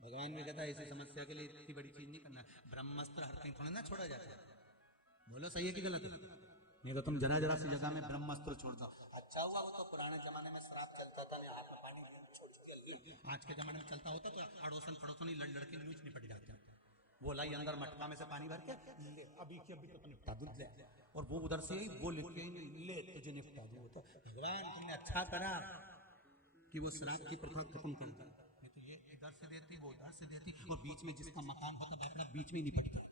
भगवान ने कहता है ऐसी समस्या के लिए इतनी बड़ी चीज नहीं करना। ब्रह्मास्त्र हर कहीं थोड़ा ना छोड़ा जाता है। बोलो सही है कि गलत है? नहीं तो तुम जरा जरा सी जगह में ब्रह्मास्त्र छोड़ दो। अच्छा हुआ वो तो पुराने जमाने में श्राप चलता था, हाथ में पानी छोड़ के। आज के जमाने में चलता होता तो अड़ोसन पड़ोसन ही लड़ के न्यूज निपट जाते हैं। वो लाई अंदर मटका में से पानी भर के ले, अभी के अभी तो निपटा दूध ले, और वो उधर से ही वो लेके ले तुझे निपटा दो। तो भगवान तुमने अच्छा करा कि वो श्राप की प्रथा खत्म कर दी। नहीं तो ये इधर से देती, वो उधर से देती, और बीच में जिसका मकान होता है अपना बीच में ही निपट जाता।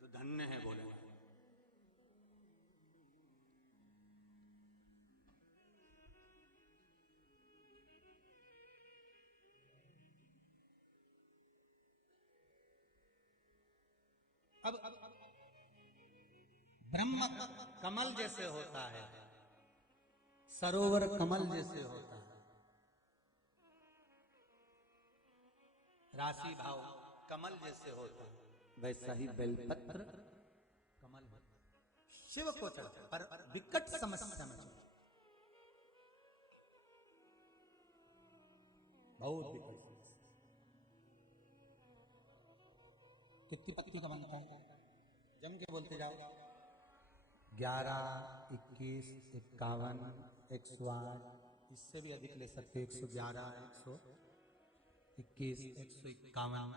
तो धन्य है बोले। अब ब्रह्म कमल जैसे होता है, सरोवर कमल जैसे होता है, राशि भाव कमल जैसे होता है, वैसा ही बेलपत्र कमल होता है। शिव को चढ़ता पर विकट समस्या में चढ़ता, बहुत विकट समस्या। कितनी पत्ती का बनता है? जम के बोलते जाओ। 11, 21, 51, 108, इससे भी अधिक ले सकते, 111, 121, 151,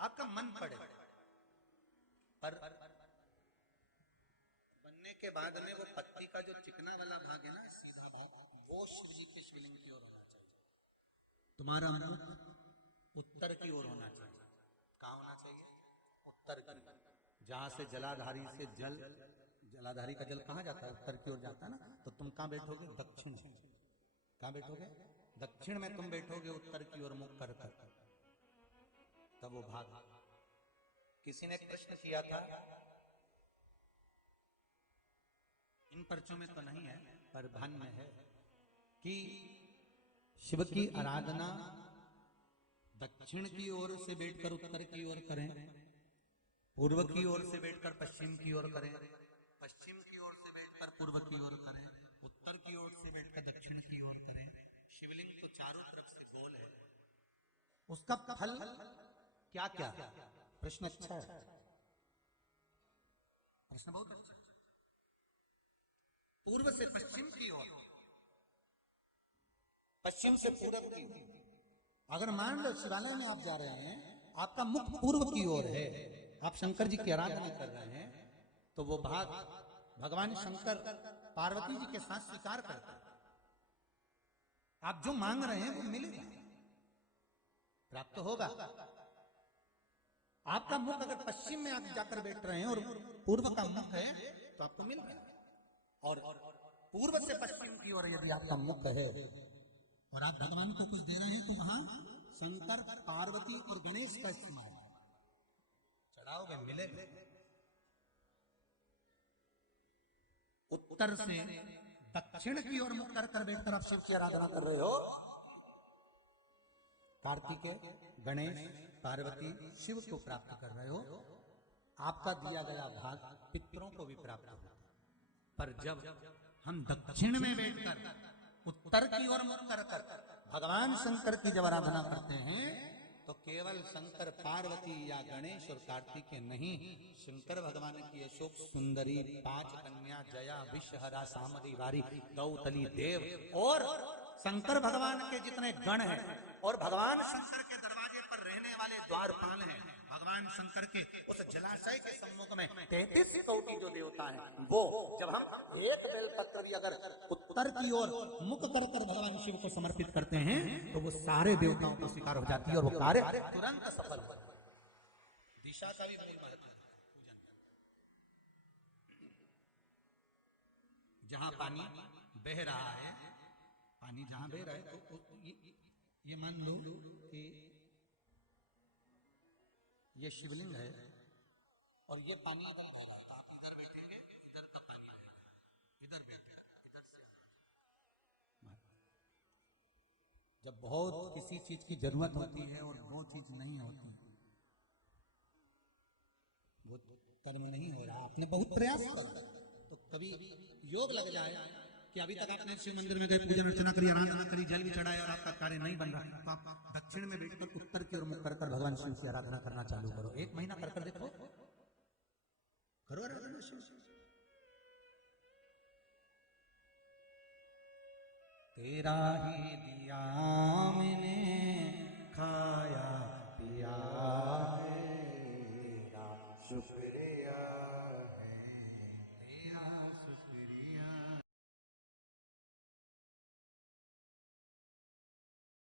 आपका मन पड़े। पर बनने के बाद में वो पत्ती का जो चिकना वाला भाग है ना, सीधा भाग, वो शिव जी के शिवलिंग की ओर होना चाहिए। तुम्हारा मुख उत्तर की ओर होना चाहिए। कहाँ होना चाहिए? उत्तर की। जहां से जलाधारी से जल, जलाधारी का जल कहाँ जाता है? उत्तर की ओर जाता है ना। तो तुम कहाँ बैठोगे? दक्षिण। कहाँ बैठोगे? दक्षिण में तुम बैठोगे, उत्तर की ओर मुख कर कर। तब वो भाग। किसी ने एक प्रश्न किया था, इन पर्चों में तो नहीं है पर भान में है, कि शिव की आराधना दक्षिण की ओर से बैठकर उत्तर की ओर करें, पूर्व की ओर से बैठकर पश्चिम की ओर करें, पश्चिम की ओर से बैठकर पूर्व की ओर करें, उत्तर की ओर से बैठकर दक्षिण की ओर करें। शिवलिंग तो चारों तरफ से गोल है, उसका फल क्या क्या? प्रश्न अच्छा है, प्रश्न बहुत अच्छा। पूर्व से पश्चिम की ओर, पश्चिम से पूर्व की ओर। अगर मान लो शिवालय में आप जा रहे हैं, आपका मुख पूर्व की ओर है, आप शंकर जी की आराधना कर रहे हैं, तो वो भाग भगवान शंकर पार्वती जी के साथ स्वीकार करते हैं। आप जो मांग रहे हैं वो मिलेगा, प्राप्त होगा। आपका मुख अगर पश्चिम में आप जाकर बैठ रहे हैं और पूर्व का मुख है तो आपको मिल रहा है। और पूर्व से पश्चिम की ओर यदि आपका मुख है और आप भगवान को कुछ दे रहे हैं, तो वहां शंकर, पार्वती और गणेश का इस्तेमाल चढ़ाओगे, मिलेगा। उत्तर से दक्षिण की ओर मुख कर कर बैठकर आप शिव की आराधना कर रहे हो, कार्तिकेय, गणेश, पार्वती, शिव को प्राप्त कर रहे हो, आपका दिया गया भाग पितरों को भी प्राप्त होता है। पर जब हम दक्षिण में बैठकर उत्तर की ओर मुख कर कर भगवान शंकर की जब आराधना करते हैं, तो केवल शंकर, पार्वती या गणेश और कार्तिकेय नहीं, शंकर भगवान की अशोक सुंदरी, 5 कन्या, जया, विषहरा, सामरी, वारी, गौतली, देव और शंकर भगवान के जितने गण हैं, और भगवान शंकर के दरवाजे पर रहने वाले द्वारपाल हैं, भगवान शंकर के उस जलाशय के सम्मुख में 33 कोटि जो देवता हैं, वो जब हम एक बेलपत्र भी अगर उत्तर की ओर मुख कर कर भगवान शिव को समर्पित करते हैं, तो वो सारे देवताओं को स्वीकार हो जाती है और वो कार्य तुरंत सफल हो जाता है। दिशा का भी बड़ी महत्व है। जहां पानी बह रहा है, पानी जहां बह रहा है, तो ये मान लो कि ये शिवलिंग है और ये पानी इधर बहेगा, तो आप इधर बैठेंगे, इधर का पानी आएगा, इधर बैठेगा, इधर से। जब बहुत किसी चीज की जरूरत होती है और वो चीज नहीं होती, वो कर्म नहीं हो रहा, आपने बहुत प्रयास किया, तो कभी योग लग जाए कि अभी तक आपने शिव मंदिर में गए, पूजन अर्चना करी, आराधना करी, जल भी चढ़ाया और आपका कार्य नहीं बन रहा, तो आप दक्षिण में बैठकर उत्तर की ओर मुख कर कर भगवान शिव की आराधना करना चालू करो। 1 महीना कर कर देखो, करो आराधना शिव। तेरा ही दिया